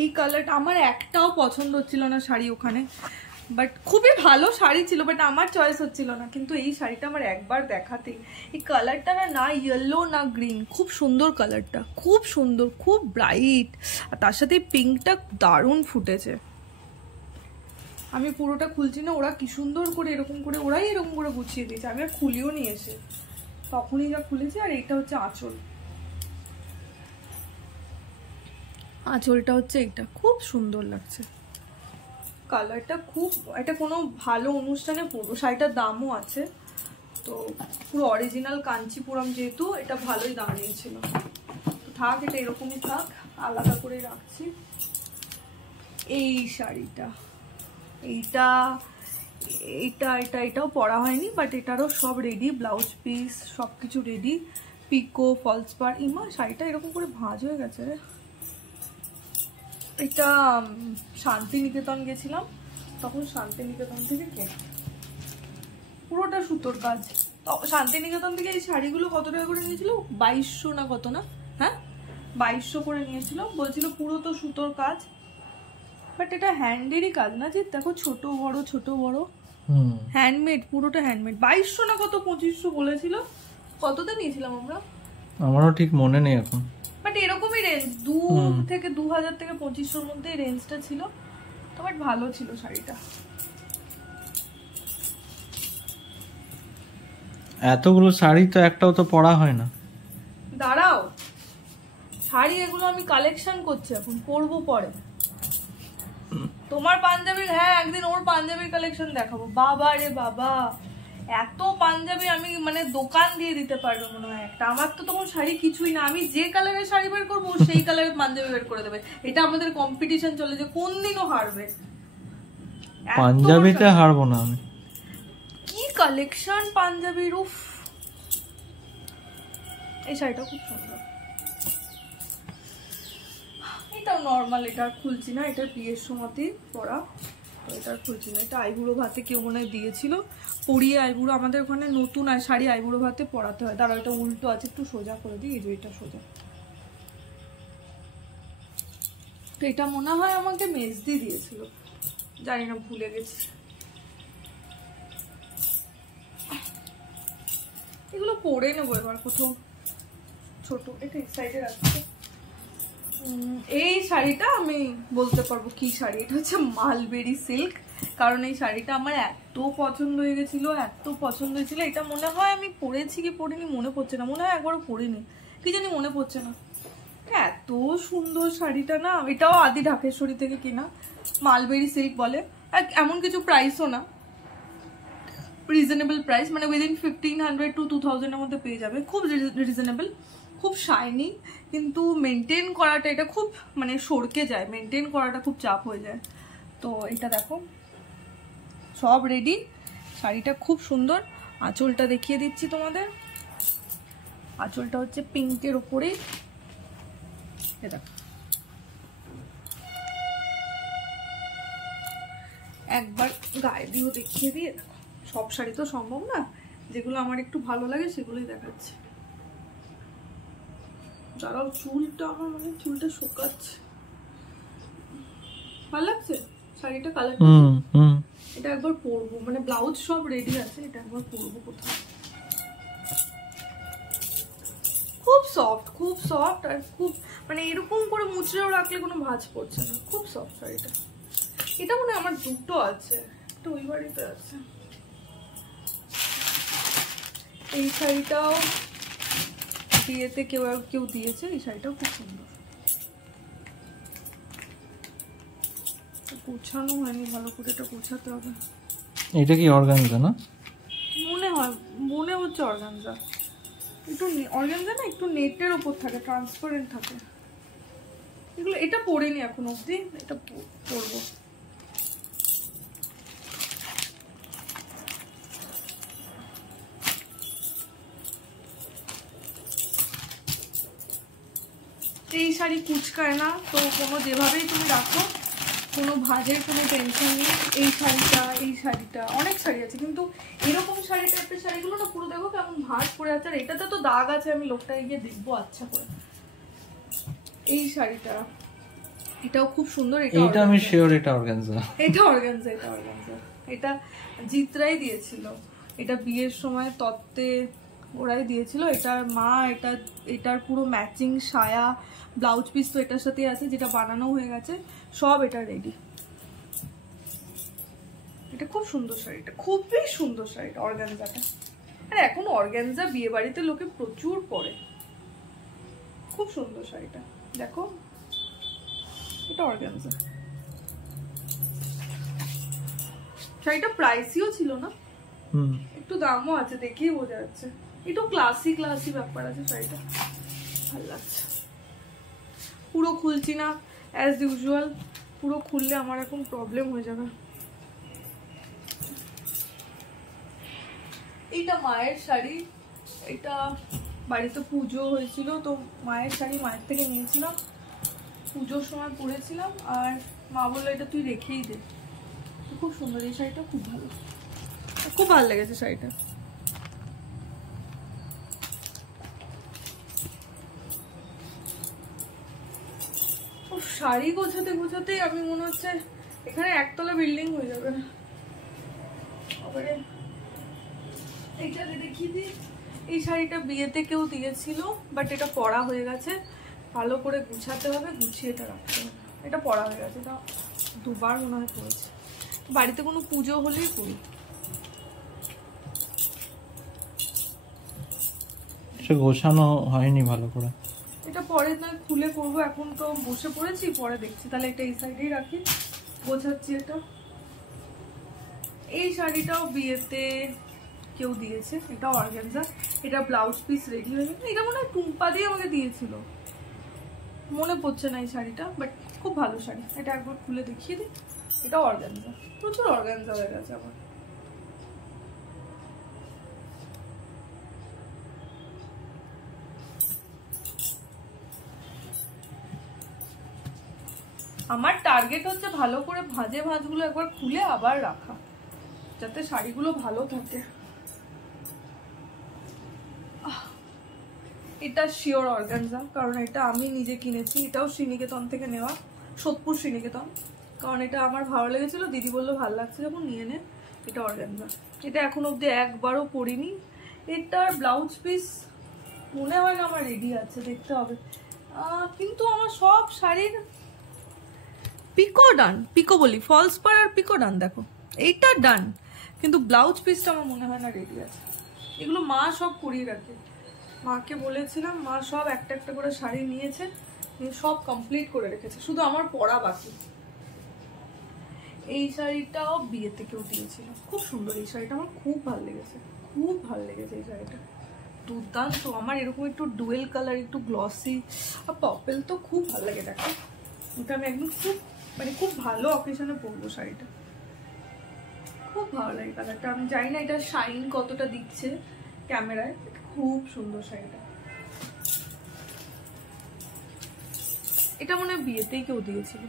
এই কালারটা আমার একটাও পছন্দ হচ্ছিল না শাড়ি ওখানে, বাট খুবই ভালো শাড়ি ছিল, বাট আমার চয়েস হচ্ছিল না। কিন্তু এই শাড়িটা আমার একবার দেখাতেই, এই কালারটা না ইয়েলো না গ্রিন, খুব সুন্দর কালারটা, খুব সুন্দর, খুব ব্রাইট, আর তার সাথে পিঙ্কটা দারুণ ফুটেছে। আমি পুরোটা খুলছি না, ওরা কি সুন্দর করে এরকম করে, ওরাই এরকম করে গুছিয়ে দিয়েছে, আমি আর খুলিও নিয়ে এসে তখনই যা খুলেছে। আর এটা হচ্ছে আঁচল, আঁচলটা হচ্ছে এইটা, খুব সুন্দর লাগছে কালারটা, খুব, এটা কোনো ভালো অনুষ্ঠানে পরবো। শাড়িটার দামও আছে, তো পুরো অরিজিনাল কাঞ্চিপুরম, যেহেতু এটা ভালোই দাম নিয়েছিল। থাক, এটা এরকমই থাক, আলাদা করে রাখছি। এই শাড়িটা, এইটা এইটা এটা এটাও পরা হয়নি, বাট এটারও সব রেডি, ব্লাউজ পিস সব কিছু রেডি, পিকো, ফলস পাড়। ইমা শাড়িটা এরকম করে ভাঁজ হয়ে গেছে রে। এটা শান্তিনিকেতন গেছিলাম, তখন শান্তিনিকেতন থেকে কেনা, পুরোটা সুতোর কাজ। শান্তিনিকেতন থেকে এই শাড়িগুলো কত টাকা করে নিয়েছিল? 2200 না কত না? হ্যাঁ 2200 করে নিয়েছিল, বলছিল পুরো তো সুতোর কাজ, বাট এটা হ্যান্ডেরই কাজ না, যে দেখো ছোট বড় ছোট বড়, হ্যান্ডমেড, পুরোটা হ্যান্ডমেড। 2200 না কত 2500 বলেছিল। কততে নিয়েছিলাম আমরা? আমারও ঠিক মনে নেই এখন, বাট এরকমই রেঞ্জ, 2 থেকে 2000 থেকে 2500-র মধ্যে রেঞ্জটা ছিল, তো বাট ভালো ছিল শাড়িটা। এতগুলো শাড়ি তো একটাও তো পরা হয় না। দাঁড়াও, শাড়ি এগুলো আমি কালেকশন করছি এখন, পরবো পরে। তোমার পাঞ্জাবির, হ্যাঁ একদিন ওর পাঞ্জাবির কালেকশন দেখাবো। বাবা রে বাবা, এত পাঞ্জাবি আমি মানে দোকান দিয়ে দিতে পারবো মনে হয় একটা। আমার তো তখন শাড়ি কিছুই না, আমি যে কালারের শাড়ি বের করবো সেই কালারের পাঞ্জাবি বের করে দেবে। এটা আমাদের কম্পিটিশন চলে, যে কোন দিনও হারবে। পাঞ্জাবিতে হারবো না আমি। কি কালেকশন পাঞ্জাবির, উফ। এই শাড়িটা খুব সুন্দর, এটাও নর্মাল, এটা খুলছি না, এটা বিয়ের সময়তেই পরা, এটা খুলছি না। এটা আইবুড়ো ভাতে কেউ মনে হয় দিয়েছিল, পরিয়ে আইবুড়ো, আমাদের ওখানে নতুন আর শাড়ি আইবুড়ো ভাতে পরাতে হয়। দাঁড়াও, এটা উল্টো আছে, একটু সোজা করে দিই, এই যে এটা সোজা। তো এটা মনে হয় আমাকে মেজদি দিয়েছিল, জানি না, ভুলে গেছি। এগুলো পরে নেবো এবার কোথাও, ছোট, এটা এই সাইডে রাখছি। এই শাড়িটা আমি বলতে পারবো কি শাড়ি, এটা হচ্ছে মালবেরি সিল্ক, কারণ এই শাড়িটা আমার এত পছন্দ হয়ে গেছিল, এত পছন্দ হয়েছিল। এটা মনে হয় আমি পরেছি কি পরিনি মনে পড়ছে না, মনে হয় একবারও পরিনি, কি জানি মনে পড়ছে না। এত সুন্দর শাড়িটা না, এটাও আদি ঢাকেশ্বরী থেকে কিনা, মালবেরি সিল্ক বলে। এমন কিছু প্রাইসও না, রিজনেবল প্রাইস, মানে উইদিন 1500 to 2000 এর মধ্যে পেয়ে যাবে, খুব রিজনেবল, খুব শাইনি। কিন্তু মেনটেন করাটা, এটা খুব মানে সরকে যায়, মেনটেন করাটা খুব চাপ হয়ে যায়। তো এটা দেখো সব রেডি, শাড়িটা খুব সুন্দর। আঁচলটা দেখিয়ে দিচ্ছি তোমাদের, আঁচলটা হচ্ছে পিঙ্কের ওপরে, একবার গায়ে দিয়েও দেখিয়ে দিয়ে, দেখো সব শাড়ি তো সম্ভব না, যেগুলো আমার একটু ভালো লাগে সেগুলোই দেখাচ্ছি। যারাও চুলটা, আমার মানে চুলটা শুকাচ্ছে, ভালো লাগছে শাড়িটা, কালার। এটা একবার পরবো, মানে ব্লাউজ সব রেডি আছে, এটা একবার পরবো কোথাও। খুব সফট, খুব সফট, আর খুব মানে এরকম করে মুচড়েও রাখলে কোনো ভাঁজ পড়ছে না, খুব সফট শাড়িটা। এটা মনে হয় আমার দুটো আছে, একটা ওই বাড়িতে আছে। এই শাড়িটাও বিয়েতে কেউ দিয়েছে, এই শাড়িটাও খুব সুন্দর, গোছানো হয়নি ভালো করে, এটা গোছাতে হবে। এটা কি অর্গানজা না? মনে হচ্ছে অর্গানজা, একটু অর্গানজা না, একটু নেটের ওপর থাকে, ট্রান্সপারেন্ট থাকে এগুলো। এটা পরিনি এখন অবধি, এটা পরবো। এই শাড়ি কুচকায় না, তো কোনো যেভাবেই তুমি রাখো কোনো ভাজের কোনো টেনশন নেই। এই শাড়িটা অনেক শাড়ি আছে, কিন্তু এরকম শাড়ি টাইপের শাড়িগুলো না পুরো দেখো কেমন ভাঁজ পড়ে আছে, আর এটাতে তো দাগ আছে, আমি লোকটাকে গিয়ে দেখবো আচ্ছা করে। এই শাড়িটা এটাও খুব সুন্দর। এটা আমি শিওর এটা অর্গানজা। এটা অর্গানজা, এটা অর্গানজা। এটা জিতরাই দিয়েছিল, এটা বিয়ের সময় তত্ত্বে ওরাই দিয়েছিল। এটার মা এটার পুরো ম্যাচিং সায়া ব্লাউজ পিস তো এটার সাথেই আছে, যেটা বানানো হয়ে গেছে সব, এটা রেডি। এটা খুব সুন্দর শাড়ি, এটা খুবই সুন্দর শাড়ি অর্গানজাটা। আর এখন অর্গানজা বিয়ে বাড়িতে লোকে প্রচুর পরে, খুব সুন্দর শাড়িটা দেখো। এটা অর্গানজা, শাড়িটা প্রাইসিও ছিল না, একটু দামও আছে, দেখেই বোঝা যাচ্ছে। একটু ক্লাসি ক্লাসি ব্যাপার আছে শাড়িটা, ভালো লাগছে। পুরো খুলছি না অ্যাজ ইউজুয়াল, পুরো খুললে আমার এখন প্রবলেম হয়ে যাবে। এইটা মায়ের শাড়ি, এটা বাড়িতে পুজো হয়েছিল তো মায়ের শাড়ি মায়ের থেকে নিয়েছিলাম, পুজোর সময় পরেছিলাম। আর মা বললো এটা তুই রেখেই দে। খুব সুন্দর এই শাড়িটা, খুব ভালো, খুব ভালো লেগেছে শাড়িটা। শাড়ি গোছাতে গোছাতেই আমি মনে হচ্ছে এখানে একতলা বিল্ডিং হয়ে যাবে। এইটাতে দেখিয়ে দিই, এই শাড়িটা বিয়েতে কেউ দিয়েছিল, বাট এটা পরা হয়ে গেছে, ভালো করে গুছাতে হবে, গুছিয়ে এটা রাখতে হবে। এটা পরা হয়ে গেছে, এটা দুবার মনে হয় পড়েছে, বাড়িতে কোনো পুজো হলেই পরি। এটা গোছানো হয়নি ভালো করে, এটা পরে না খুলে করবো, এখন তো বসে পড়েছি, পরে দেখছি। তাহলে এটা এই সাইডেই রাখি, গোছাচ্ছি এটা। এই শাড়িটাও বিয়েতে কেউ দিয়েছে, এটা অর্গানজা, এটা ব্লাউজ পিস রেডি হয়ে গেছে। এটা মনে হয় টুম্পা দিয়ে আমাকে দিয়েছিল, মনে পড়ছে না এই শাড়িটা, বাট খুব ভালো শাড়ি। এটা একবার খুলে দেখিয়ে দিই, এটা অর্গানজা, প্রচুর অর্গানজা হয়ে গেছে আমার। আমার টার্গেট হচ্ছে ভালো করে ভাঁজগুলো একবার খুলে আবার রাখা, যাতে শাড়িগুলো ভালো থাকে। এটা শিওর অর্গানজা, কারণ এটা আমি নিজে কিনেছি, এটাও শ্রীনিকেতন থেকে নেওয়া, সোদপুর শ্রীনিকেতন। কারণ এটা আমার ভালো লেগেছিল, দিদি বললো ভালো লাগছে যখন নিয়ে নে। এটা অর্গানজা, এটা এখন অব্দি একবারও পরিনি। এটার ব্লাউজ পিস মনে হয় না আমার রেডি আছে, দেখতে হবে। কিন্তু আমার সব শাড়ির পিকো ডান, পিকো বলি ফলস পার আর পিকো ডান, দেখো এইটা ডান, কিন্তু ব্লাউজ পিসটা আমার মনে হয় না রেডি আছে। এগুলো মা সব করিয়ে রাখে, মাকে বলেছিলাম, মা সব একটা একটা করে শাড়ি নিয়েছে, সব কমপ্লিট করে রেখেছে, শুধু আমার পরা বাকি। এই শাড়িটাও বিয়েতে কেউ দিয়েছিল, খুব সুন্দর এই শাড়িটা, আমার খুব ভালো লেগেছে, খুব ভালো লেগেছে এই শাড়িটা, দুর্দান্ত। আমার এরকম একটু ডুয়েল কালার, একটু গ্লসি আর পার্পল তো খুব ভালো লাগে। দেখো এটা আমি একদম খুব খুব ভালো অকেশনে পরবো শাড়িটা, খুব ভালো লাগে কালারটা। আমি জানি না এটা শাইন কতটা দিচ্ছে ক্যামেরায়, খুব সুন্দর শাড়িটা। এটা মনে হয় বিয়েতেই কেউ দিয়েছিল।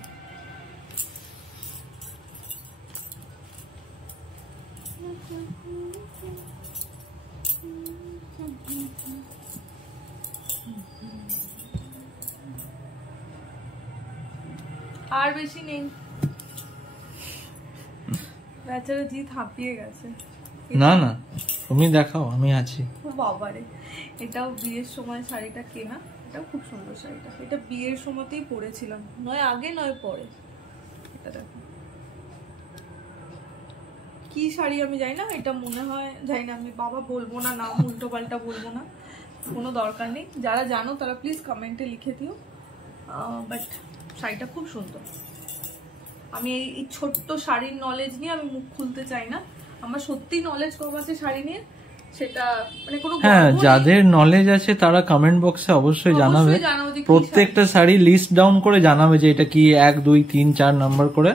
আর বেশি নেই, বেচারা জিৎ হাঁপিয়ে গেছে। না না তুমি দেখাও, আমি আছি। বাবারে, এটাও বিয়ের সময় শাড়িটা কেনা, এটাও খুব সুন্দর শাড়িটা, এটা বিয়ের সময়তেই পরেছিলাম, নয় আগে নয় পরে। এটা দেখো কি শাড়ি আমি জানি না, এটা মনে হয় জানি না, আমি বাবা বলবো না, নাম উল্টো পাল্টা বলবো না, কোনো দরকার নেই। যারা জানো তারা প্লিজ কমেন্টে লিখে দিও। বাট শাড়িটা খুব সুন্দর। আমি এই ছোট্ট শাড়ির নলেজ নিয়ে আমি মুখ খুলতে চাই না, আমার সত্যি নলেজ কম আছে শাড়ি নিয়ে, সেটা কোনো হ্যাঁ, যাদের নলেজ আছে তারা কমেন্ট বক্সে অবশ্যই জানাবে, প্রত্যেকটা শাড়ি লিস্ট ডাউন করে জানাবে যে এটা কি 1 2 3 4 নাম্বার করে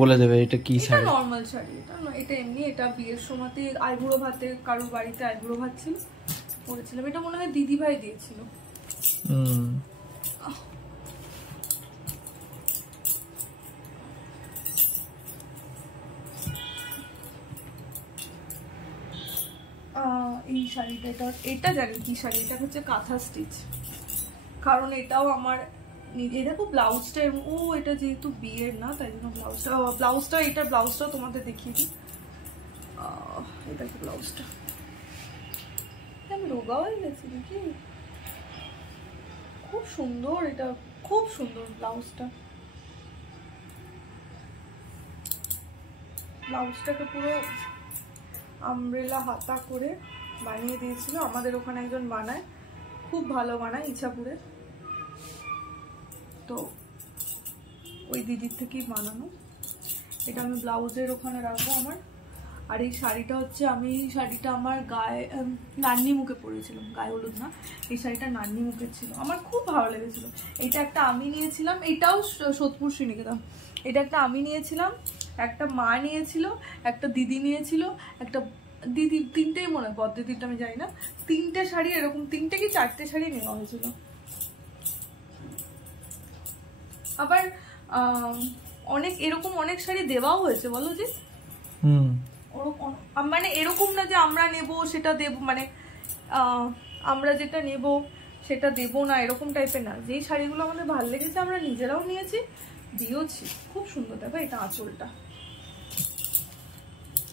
বলে দেবে এটা কি শাড়ি। এটা নরমাল শাড়ি, এটা এমনি, এটা বিয়ের সময়তে আইবুড়ো ভাতে কারোর বাড়িতে আইবুড়ো ভাত ছিল, পরেছিলাম। এটা মনে হয় দিদি ভাই দিয়েছিল। এই শাড়িটা, এটা জানি কি শাড়ি, এটা হচ্ছে কাঁথা স্টিচ, কারণ এটাও আমার এই দেখো ব্লাউজটা, ও এটা যেহেতু বিয়ের না তাই জন্য ব্লাউজটা এটা ব্লাউজটা তোমাদের দেখিয়ে দিই। এটা কি ব্লাউজটা, আমি রোগা হয়ে গেছি নাকি? খুব সুন্দর, এটা খুব সুন্দর ব্লাউজটা। ব্লাউজটাকে পুরো আমব্রেলা হাতা করে বানিয়ে দিয়েছিল। আমাদের ওখানে একজন বানায়, খুব ভালো বানায় ইছাপুরে, তো ওই দিদির থেকেই বানানো। এটা আমি ব্লাউজের ওখানে রাখবো আমার। আর এই শাড়িটা হচ্ছে, আমি এই শাড়িটা আমার গায়ে নান্নি মুখে পরেছিলাম, গায়ে হলুদ না, এই শাড়িটা নান্নি মুখে ছিল, আমার খুব ভালো লেগেছিল। এটা একটা আমি নিয়েছিলাম, এটাও সোদপুর শ্রীনিকেতন। এটা একটা আমি নিয়েছিলাম, একটা মা নিয়েছিল, একটা দিদি নিয়েছিল, একটা দিদি, তিনটেই মনে হয়, দিদিটা আমি জানি না। তিনটে শাড়ি এরকম, তিনটে কি চারটে শাড়ি নেওয়া হয়েছিল। আবার অনেক এরকম অনেক শাড়ি দেওয়াও হয়েছে, বলো যে মানে এরকম না যে আমরা নেব সেটা দেব, মানে আমরা যেটা নেব সেটা দেব না, এরকম টাইপের না। যেই শাড়িগুলো আমাদের ভালো লেগেছে আমরা নিজেরাও নিয়েছি, দিয়েওছি। খুব সুন্দর। দেখো এটা আঁচলটা,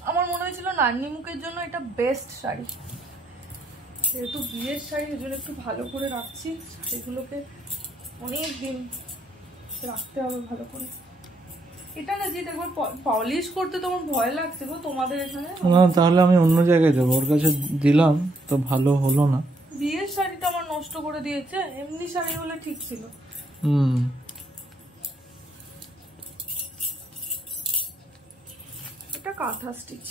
আমার মনে হয়েছিল নান্নি মুখের জন্য এটা বেস্ট শাড়ি, যেহেতু বিয়ের শাড়ি এর জন্য একটু ভালো করে রাখছি। শাড়িগুলোকে অনেক দিন রাখতে হবে ভালো করে। এটা না যে একবার পলিশ করতে তোমার ভয় লাগছে গো তোমাদের এখানে? না, তাহলে আমি অন্য জায়গায় দেবো, ওর কাছে দিলাম তো ভালো হলো না। বিয়ের শাড়িটা আমার নষ্ট করে দিয়েছে, এমনি শাড়ি হলে ঠিক ছিল। এটা কাঁথা স্টিচ।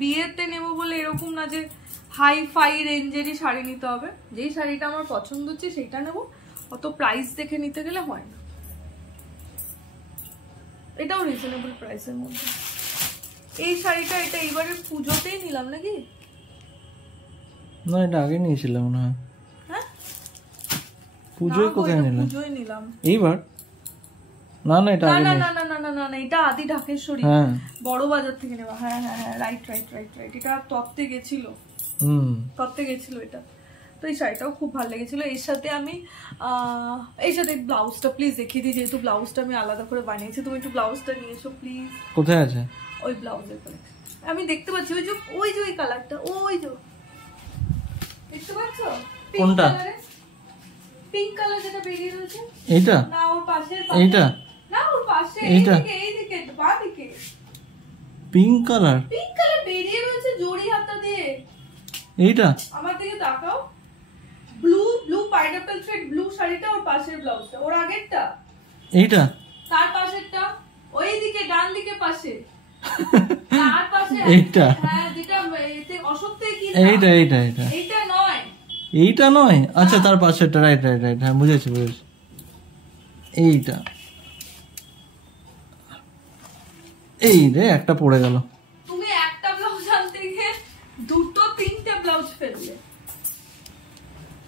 বিয়েতে নেবো বলে এরকম না যে হাই ফাই রেঞ্জেরই শাড়ি নিতে হবে। যেই শাড়িটা আমার পছন্দ হচ্ছে সেটা নেবো, অত প্রাইস দেখে নিতে গেলে হয় না। এটাও রিজনেবল প্রাইসের মধ্যে। এই শাড়িটা এটা এইবারের পুজোতেই নিলাম নাকি? না, এটা আগে নিয়েছিলাম মনে হয়। হ্যাঁ, পুজোয় কোথায় নিলাম? পুজোয় নিলাম এইবার। না না, এটা আগে না না না না না না না, এটা আদি ঢাকেশ্বরী, বড় বাজার থেকে নেওয়া। হ্যাঁ হ্যাঁ হ্যাঁ, রাইট রাইট রাইট রাইট, এটা তত্ত্বে গেছিল, তত্ত্বে গেছিল এটা। তো এই শাড়িটাও খুব ভালো লেগেছিল। এর সাথে আমি এই সাথে ব্লাউজটা প্লিজ দেখিয়ে দিই, যেহেতু ব্লাউজটা আমি আলাদা করে বানিয়েছি। তুমি একটু ব্লাউজটা নিয়ে এসো প্লিজ। কোথায় আছে? ওই ব্লাউজের কালেকশন আমি দেখতে পাচ্ছি, ওই যে ওই কালারটা, ওই যে দেখতে পাচ্ছ কোনটা? পিঙ্ক কালার যেটা বেরিয়ে রয়েছে। এইটা না, ওর পাশে। এইটা না, ওর পাশে, এইটা। এইদিকে বাঁ দিকে পিঙ্ক কালার বেরিয়ে রয়েছে জড়ি হাতা দিয়ে। এইটা আমার দিকে তাকাও। ব্লু পাইনাপল থ্রেড ব্লু শাড়িটা, ওর পাশের ব্লাউজটা, ওর আগেরটা। এইটা তার পাশেরটা, ওইদিকে ডান দিকে পাশে। তার পাশে এইটা। হ্যাঁ, যেটা এতে অশোক থেকে কি? এইটা এইটা এইটা এইটা নয়, এইটা নয়। আচ্ছা, তার পাশেরটা, রাইট রাইট রাইট, হ্যাঁ বুঝেছি বুঝেছি। এইটা, এই রে একটা পড়ে গেল। তুমি একটা ব্লাউজ আনতে গিয়ে দুটো তিনটে ব্লাউজ ফেললে।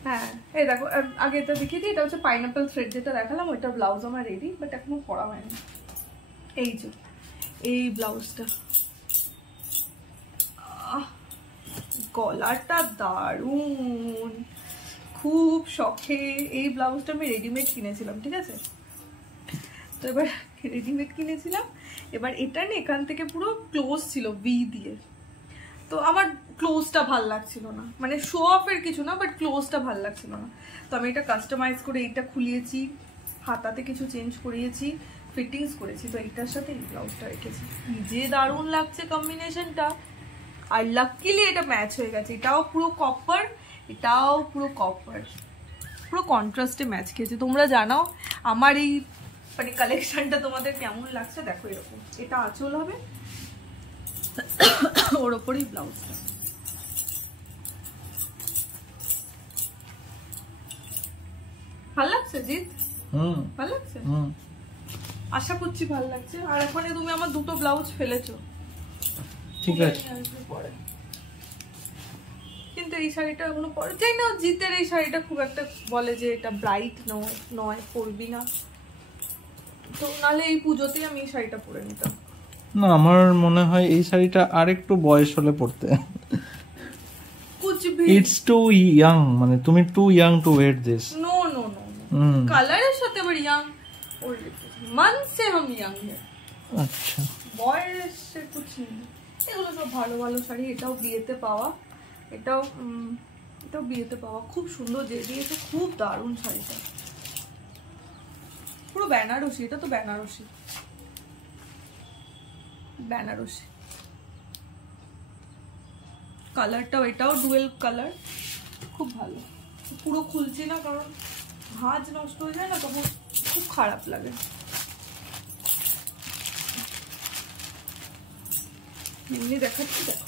হ্যাঁ, এই দেখো, আগে এটা দেখিয়ে দিই। এটা হচ্ছে পাইনাপল থ্রেড যেটা দেখালাম, ওইটা ব্লাউজ আমার রেডি, বাট এখনো পরা হয়নি। এই যে এই ব্লাউজটা, গলাটা দারুন, খুব শখে। এই ব্লাউজটা আমি রেডিমেড কিনেছিলাম, ঠিক আছে? তো এবার রেডিমেড কিনেছিলাম, এবার এটা না এখান থেকে পুরো ক্লোজ ছিল ভি দিয়ে, তো আমার ক্লোজটা ভাল লাগছিল না, মানে শো অফের কিছু না, বাট ক্লোজটা ভাল লাগছিল না। তো আমি এটা কাস্টমাইজ করে এইটা খুলিয়েছি, হাতাতে কিছু চেঞ্জ করিয়েছি, ফিটিংস করেছি। তো এইটার সাথে এই ব্লাউজটা রেখেছি, যে দারুণ লাগছে কম্বিনেশনটা। আর লাকিলি এটা ম্যাচ হয়ে গেছে, এটাও পুরো কপার, এটাও পুরো কপার, পুরো কন্ট্রাস্টে ম্যাচ খেয়েছে। তোমরা জানাও আমার এই মানে কালেকশনটা তোমাদের কেমন লাগছে। দেখো এরকম, এটা আঁচল হবে, ওর ওপরই ব্লাউজটা। ভালো লাগছে জিৎ? ভালো লাগছে, আশা করছি ভালো লাগছে। আর এখন তুমি আমার দুটো ব্লাউজ ফেলেছো, ঠিক আছে, কিন্তু এই শাড়িটা এখনো পরে চাই না। জিতের এই শাড়িটা খুব একটা বলে যে এটা ব্রাইট নয়, পরবি না, তো নাহলে এই পুজোতেই আমি এই শাড়িটা পরে নিতাম। না, আমার মনে হয় এই শাড়িটা আর একটু বয়স হলে পরতে। ইটস টু ইয়াং, মানে তুমি too young to wait this. No no no কালারের সাথে আবার ইয়াং, ওর মন সে हम ইয়াং है। আচ্ছা, বয়সে कुछ नहीं। এগুলো সব ভালো ভালো শাড়ি, এটাও বিয়েতে পাওয়া, এটাও বিয়েতে পাওয়া, খুব সুন্দর যে দিয়েছে, খুব দারুণ শাড়িটা, পুরো বেনারসি, এটা তো বেনারসি, বেনারসি কালারটাও, এটাও ডুয়েল কালার, খুব ভালো। পুরো খুলছি না কারণ ভাঁজ নষ্ট হয়ে যায় না, তখন খুব খারাপ লাগে। এমনি দেখাচ্ছি, দেখো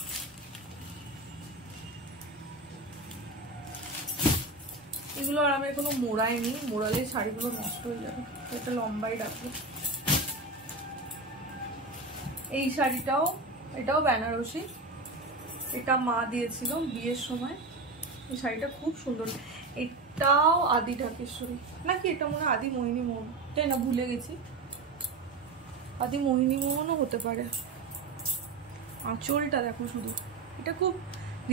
এগুলো আর আমি এখনো মোড়াইনি, মোড়ালে শাড়িগুলো নষ্ট হয়ে যাবে, এটা লম্বাই রাখবো। এই শাড়িটাও, এটাও বেনারসি, এটা মা দিয়েছিল বিয়ের সময়, এই শাড়িটা খুব সুন্দর। এটাও আদি ঢাকেশ্বরী নাকি, এটা মনে হয় আদি মোহিনী মোহন, তাই না, ভুলে গেছি, আদি মোহিনী মোহনও হতে পারে। আঁচলটা দেখো শুধু, এটা খুব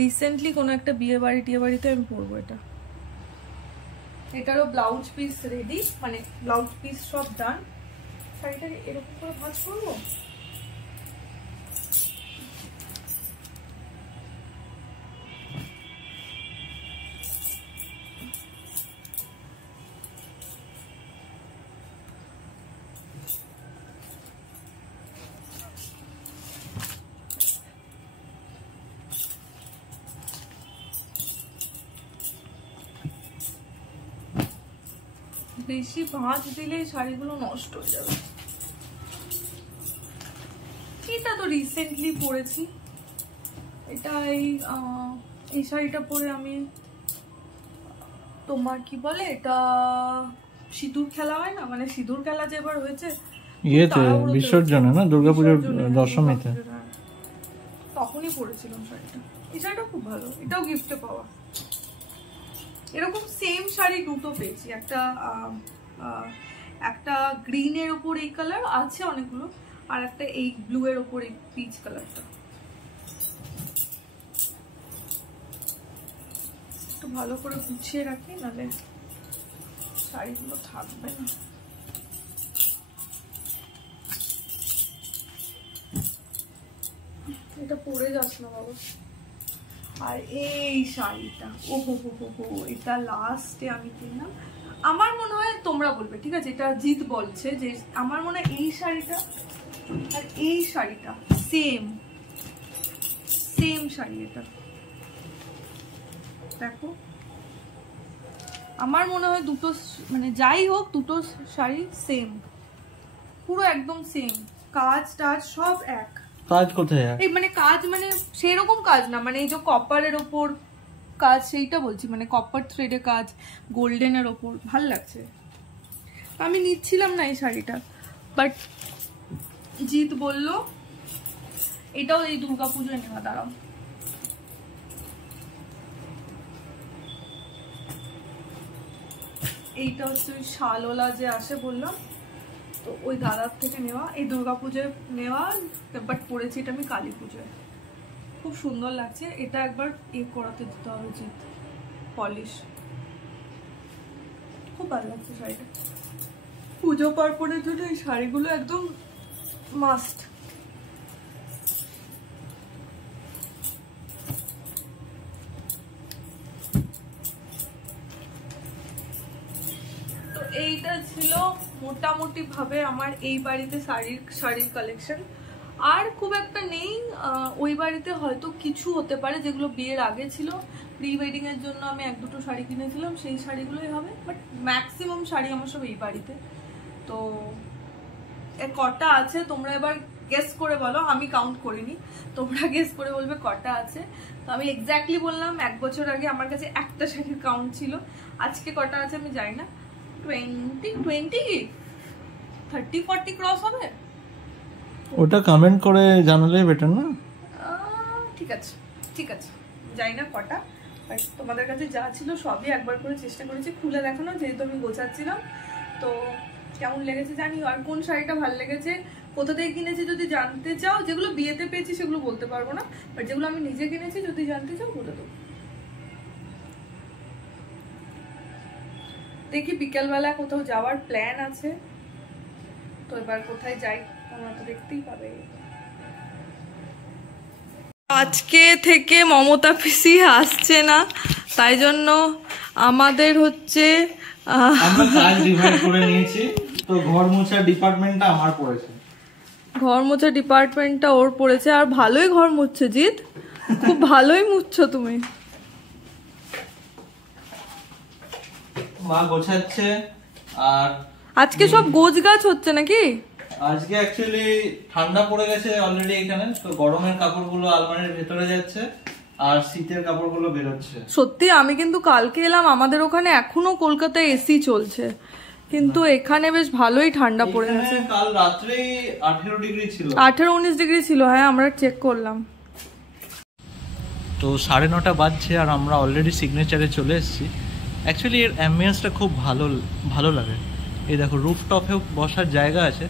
রিসেন্টলি কোনো একটা বিয়ে বাড়িতে আমি পরবো এটা। এটারও ব্লাউজ পিস রেডি, মানে ব্লাউজ পিস সব ডান। শাড়িটাকে এরকম করে ভাঁজ করবো, বেশি ভাঁজ দিলে শাড়িগুলো নষ্ট হয়ে যাবে। এটা তো রিসেন্টলি পরেছি, এটা এই শাড়িটা পরে আমি, তোমার কি বলে এটা, সিঁদুর খেলা হয় না, মানে সিঁদুর খেলা যে এবার হয়েছে ইয়েতে বিসর্জনে না, দুর্গাপুজোর দশমীতে, তখনই পরেছিলাম শাড়িটা। এই শাড়িটা খুব ভালো, এটাও গিফটে পাওয়া। এরকম সেম শাড়ি দুটো পেয়েছি, একটা গ্রিনের ওপর এই কালার আছে অনেকগুলো, আর একটা এই ব্লু এর ওপর এই পিচ কালারটা। একটু ভালো করে গুছিয়ে রাখি, নাহলে শাড়িগুলো থাকবে না। এটা পরে যাস না বাবা। আর এই শাড়িটা, ও হো হো হো হো, এটা লাস্টে আমি কিনলাম, আমার মনে হয় তোমরা বলবে, ঠিক আছে, এটা জিৎ বলছে যে আমার মনে হয় এই শাড়িটা আর এই শাড়িটা সেম শাড়ি। এটা দেখো, আমার মনে হয় দুটো, মানে যাই হোক দুটো শাড়ি সেম, পুরো একদম সেম, কাজ টাজ সব এক। কাজ কোথায়? এই মানে কাজ মানে সেরকম কাজ না, মানে এই যে কপারের ওপর কাজ, সেইটা বলছি, মানে কপার থ্রেডে কাজ, গোল্ডেনের ওপর, ভাল লাগছে। আমি নিচ্ছিলাম না এই শাড়িটা, বাট জিৎ বলল এটাও এই দুর্গাপুজোয় নেওয়া। দাঁড়াও, এইটা হচ্ছে ওই শালওলা যে আসে বললাম, তো ওই দাদার থেকে নেওয়া, এই দুর্গাপুজোয় নেওয়া, বাট পরেছি এটা আমি কালী পুজোয়, খুব সুন্দর লাগছে। এটা একবার করাতে দিতে হবে জিৎ, পলিশ, খুব ভালো লাগছে শাড়িটা। পুজো পার্বণের জন্য এই শাড়িগুলো একদম মাস্ট। তো এইটা ছিল মোটামুটি ভাবে আমার এই বাড়িতে শাড়ির কালেকশন। আর খুব একটা নেই, ওই বাড়িতে হয়তো কিছু হতে পারে যেগুলো বিয়ের আগে ছিল, প্রি ওয়েডিং এর জন্য আমি এক দুটো শাড়ি কিনেছিলাম, সেই শাড়িগুলোই হবে, বাট ম্যাক্সিমাম শাড়ি আমার সব এই বাড়িতে। তো কটা আছে তোমরা এবার গেস করে বলো, আমি কাউন্ট করিনি, তোমরা গেস করে বলবে কটা আছে। তো আমি এক্স্যাক্টলি বললাম, 1 বছর আগে আমার কাছে একটা শাড়ির কাউন্ট ছিল, আজকে কটা আছে আমি জানি না, 30-40 ক্রস হবে। ওটা কমেন্ট করে জানালে বেটার না? ঠিক আছে জানি না কটা, তোমাদের কাছে যা ছিল সবই একবার করে চেষ্টা করেছি খুলে দেখানো, যেহেতু আমি গোছাচ্ছিলাম। তো কেমন লেগেছে জানি, আর কোন শাড়িটা ভালো লেগেছে কোথা থেকে কিনেছি যদি জানতে চাও, যেগুলো বিয়েতে পেয়েছি সেগুলো বলতে পারবো না, বাট যেগুলো আমি নিজে কিনেছি যদি জানতে চাও বলে দেবো। দেখি বিকেলবেলা কোথাও যাওয়ার প্ল্যান আছে, তো এবার কোথায় যাই তোমরা তো দেখতেই পাবে। আজকে থেকে মমতা পিসি আসছে না, তাই জন্য আমাদের হচ্ছে আমরা কাজ ডিভাইড করে নিয়েছি। তো ঘর মোছা ডিপার্টমেন্টটা আমার পড়েছে, ঘর মোছা ডিপার্টমেন্টটা ওর পড়েছে। আর ভালোই ঘর মুছছে জিৎ, খুব ভালোই মুছছো তুমি। মা গোছাচ্ছে। আর আজকে সব গোছ গাছ হচ্ছে নাকি? আজকে অ্যাকচুয়ালি ঠান্ডা পড়ে গেছে অলরেডি এখানে, তো গরমের কাপড়গুলো আলমারির ভেতরে যাচ্ছে আর শীতের কাপড়গুলো বেরোচ্ছে। সত্যি আমি কিন্তু কালকে এলাম, আমাদের ওখানে এখনো কলকাতায় এসি চলছে, কিন্তু এখানে বেশ ভালোই ঠান্ডা পড়ে গেছে। কাল রাত্রে 18 ডিগ্রি ছিল, 18-19 ডিগ্রি ছিল। হ্যাঁ আমরা চেক করলাম। তো 9:30 বাজছে আর আমরা অলরেডি সিগনেচারে চলে এসেছি। অ্যাকচুয়ালি এর অ্যাম্বিয়েন্সটা খুব ভালো লাগে। এই দেখো রুফটপেও বসার জায়গা আছে,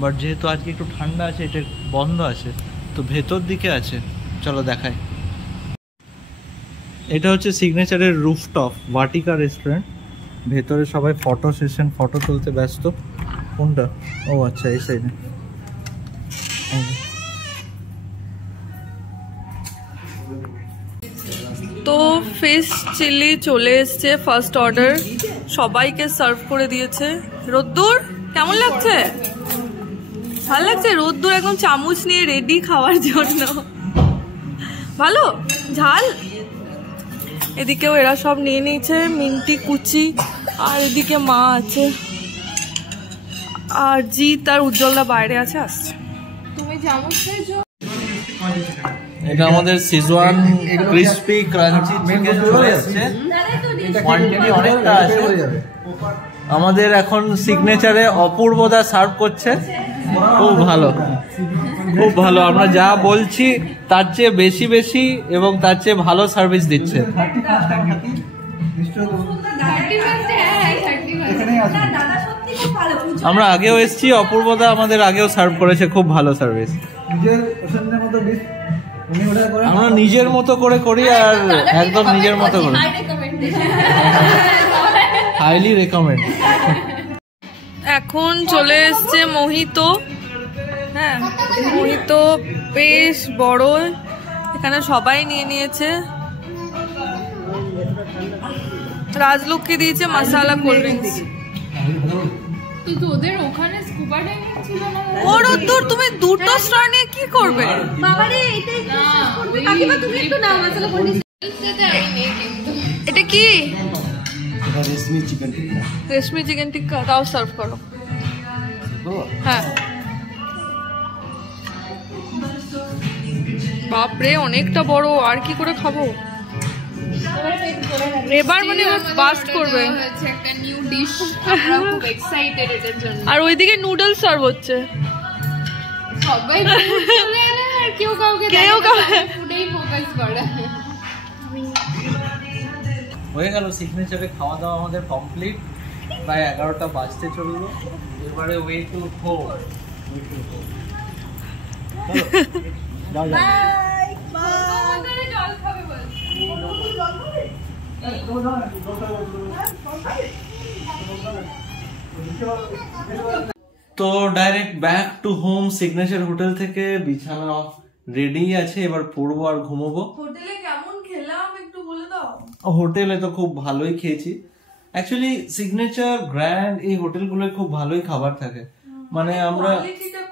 বাট যেহেতু আজকে একটু ঠান্ডা আছে এটা বন্ধ আছে, তো ভেতর দিকে আছে, চলো দেখাই। এটা হচ্ছে সিগনেচারের রুফটপ ভাটিকা রেস্টুরেন্ট। ভেতরে সবাই ফটো সেশন, ফটো তুলতে ব্যস্ত। কোনটা? ও আচ্ছা, এই সাইডে। তো ফিশ চিলি চলে এসছে, ফার্স্ট অর্ডার, সবাইকে সার্ভ করে দিয়েছে। রোদ্দুর কেমন লাগছে? ভালো লাগছে? রোদ্দুর এখন চামচ নিয়ে রেডি খাওয়ার জন্য। ভালো ঝাল। এদিকেও এরা সব নিয়ে নিয়েছে, মিন্টি কুচি, আর এদিকে মা আছে, আর জিৎ আর উজ্জ্বলদা বাইরে আছে, আসছে। তুমি চামচ খেয়েছো? এটা আমাদের সিজওয়ান ক্রিসপি ক্রাঞ্চি চিকেন চলে এসেছে, কোয়ান্টিটি অনেকটা আছে। আমাদের এখন সিগনেচারে অপূর্বদা সার্ভ করছে, খুব ভালো, খুব ভালো। আমরা যা বলছি তার চেয়ে বেশি এবং তার চেয়ে ভালো সার্ভিস দিচ্ছে। আমরা আগেও এসেছি, অপূর্বদা আমাদের আগেও সার্ভ করেছে, খুব ভালো সার্ভিস। আমরা নিজের মতো করে করি আর একদম নিজের মতো করে, হাইলি রেকমেন্ড। এখন চলে এসছে মোহিতো। হ্যাঁ মোহিতো বেশ বড়, এখানে সবাই নিয়ে নিয়েছে। রাজলক্ষ্মী দিয়েছে মশালা কোল্ড ড্রিঙ্কস। তোদের ওখানে স্কুবা ডাইভিং ছিল না? ওর দূর, তুমি দুটো স্টার নিয়ে কি করবে? বাবারে এটাই করবে কাকিমা, তুমি একটু নাও মশলা কোল্ড ড্রিঙ্কস। আমি নেই কিন্তু। এটা কি? এটা রেশমি চিকেন টিক্কা। রেশমি চিকেন টিক্কা, তাও সার্ভ করো। হ্যাঁ বাপরে অনেকটা বড়, আর কি করে খাবো এবার, মানে বাস্ট করবে। একটা নিউ ডিশ, আমরা খুব এক্সাইটেড এটার জন্য। আর ওইদিকে নুডলস সার্ভ হচ্ছে, সবাই চলে এলো আর কেউ কাউকে ফুডেই ফোকাস করে। হয়ে গেল সিগনেচারে খাওয়া দাওয়া আমাদের কমপ্লিট, প্রায় 11টা বাজতে চললো। এবারে ওয়ে টু হোম। জল খাবে বল। তো direct back to home. Signature hotel থেকে বিছানা রেডি আছে, এবার পড়বো আর ঘুমোবো। হোটেলে কেমন খেলাম একটু বলে দাও। হোটেলে তো খুব ভালোই খেয়েছি। অ্যাকচুয়ালি সিগনেচার, গ্র্যান্ড, এই হোটেলগুলোয় খুব ভালোই খাবার থাকে। মানে আমরা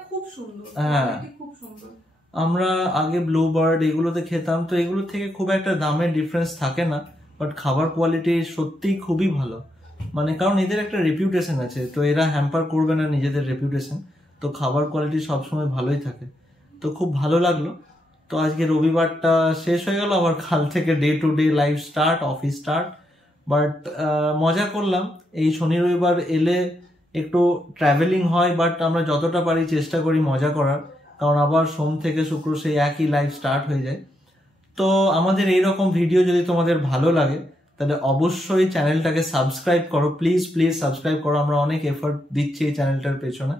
খুব সুন্দর, হ্যাঁ খুব সুন্দর। আমরা আগে ব্লু বার্ড এগুলোতে খেতাম, তো এগুলো থেকে খুব একটা দামের ডিফারেন্স থাকে না, বাট খাবার কোয়ালিটি সত্যিই খুবই ভালো। মানে কারণ এদের একটা রেপুটেশন আছে, তো এরা হ্যাম্পার করবে না নিজেদের রেপুটেশন, তো খাবার কোয়ালিটি সবসময় ভালোই থাকে। তো খুব ভালো লাগলো। তো আজকে রবিবারটা শেষ হয়ে গেল, আবার কাল থেকে day to day life start, office start. But মজা করলাম। এই শনি রবিবার এলে একটু ট্রাভেলিং হয়, বাট আমরা যতটা পারি চেষ্টা করি মজা করার, কারণ আবার সোম থেকে শুক্র সেই একই লাইফ স্টার্ট হয়ে যায়। তো আমাদের এইরকম ভিডিও যদি তোমাদের ভালো লাগে তাহলে অবশ্যই চ্যানেলটাকে সাবস্ক্রাইব করো, প্লিজ সাবস্ক্রাইব করো। আমরা অনেক এফর্ট দিচ্ছি এই চ্যানেলটার পেছনে,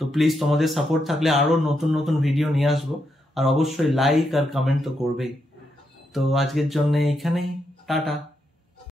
তো প্লিজ তোমাদের সাপোর্ট থাকলে আরো নতুন নতুন ভিডিও নিয়ে আসবো, আর অবশ্যই লাইক আর কমেন্ট তো করবেই। তো আজকের জন্য এইখানেই, টাটা।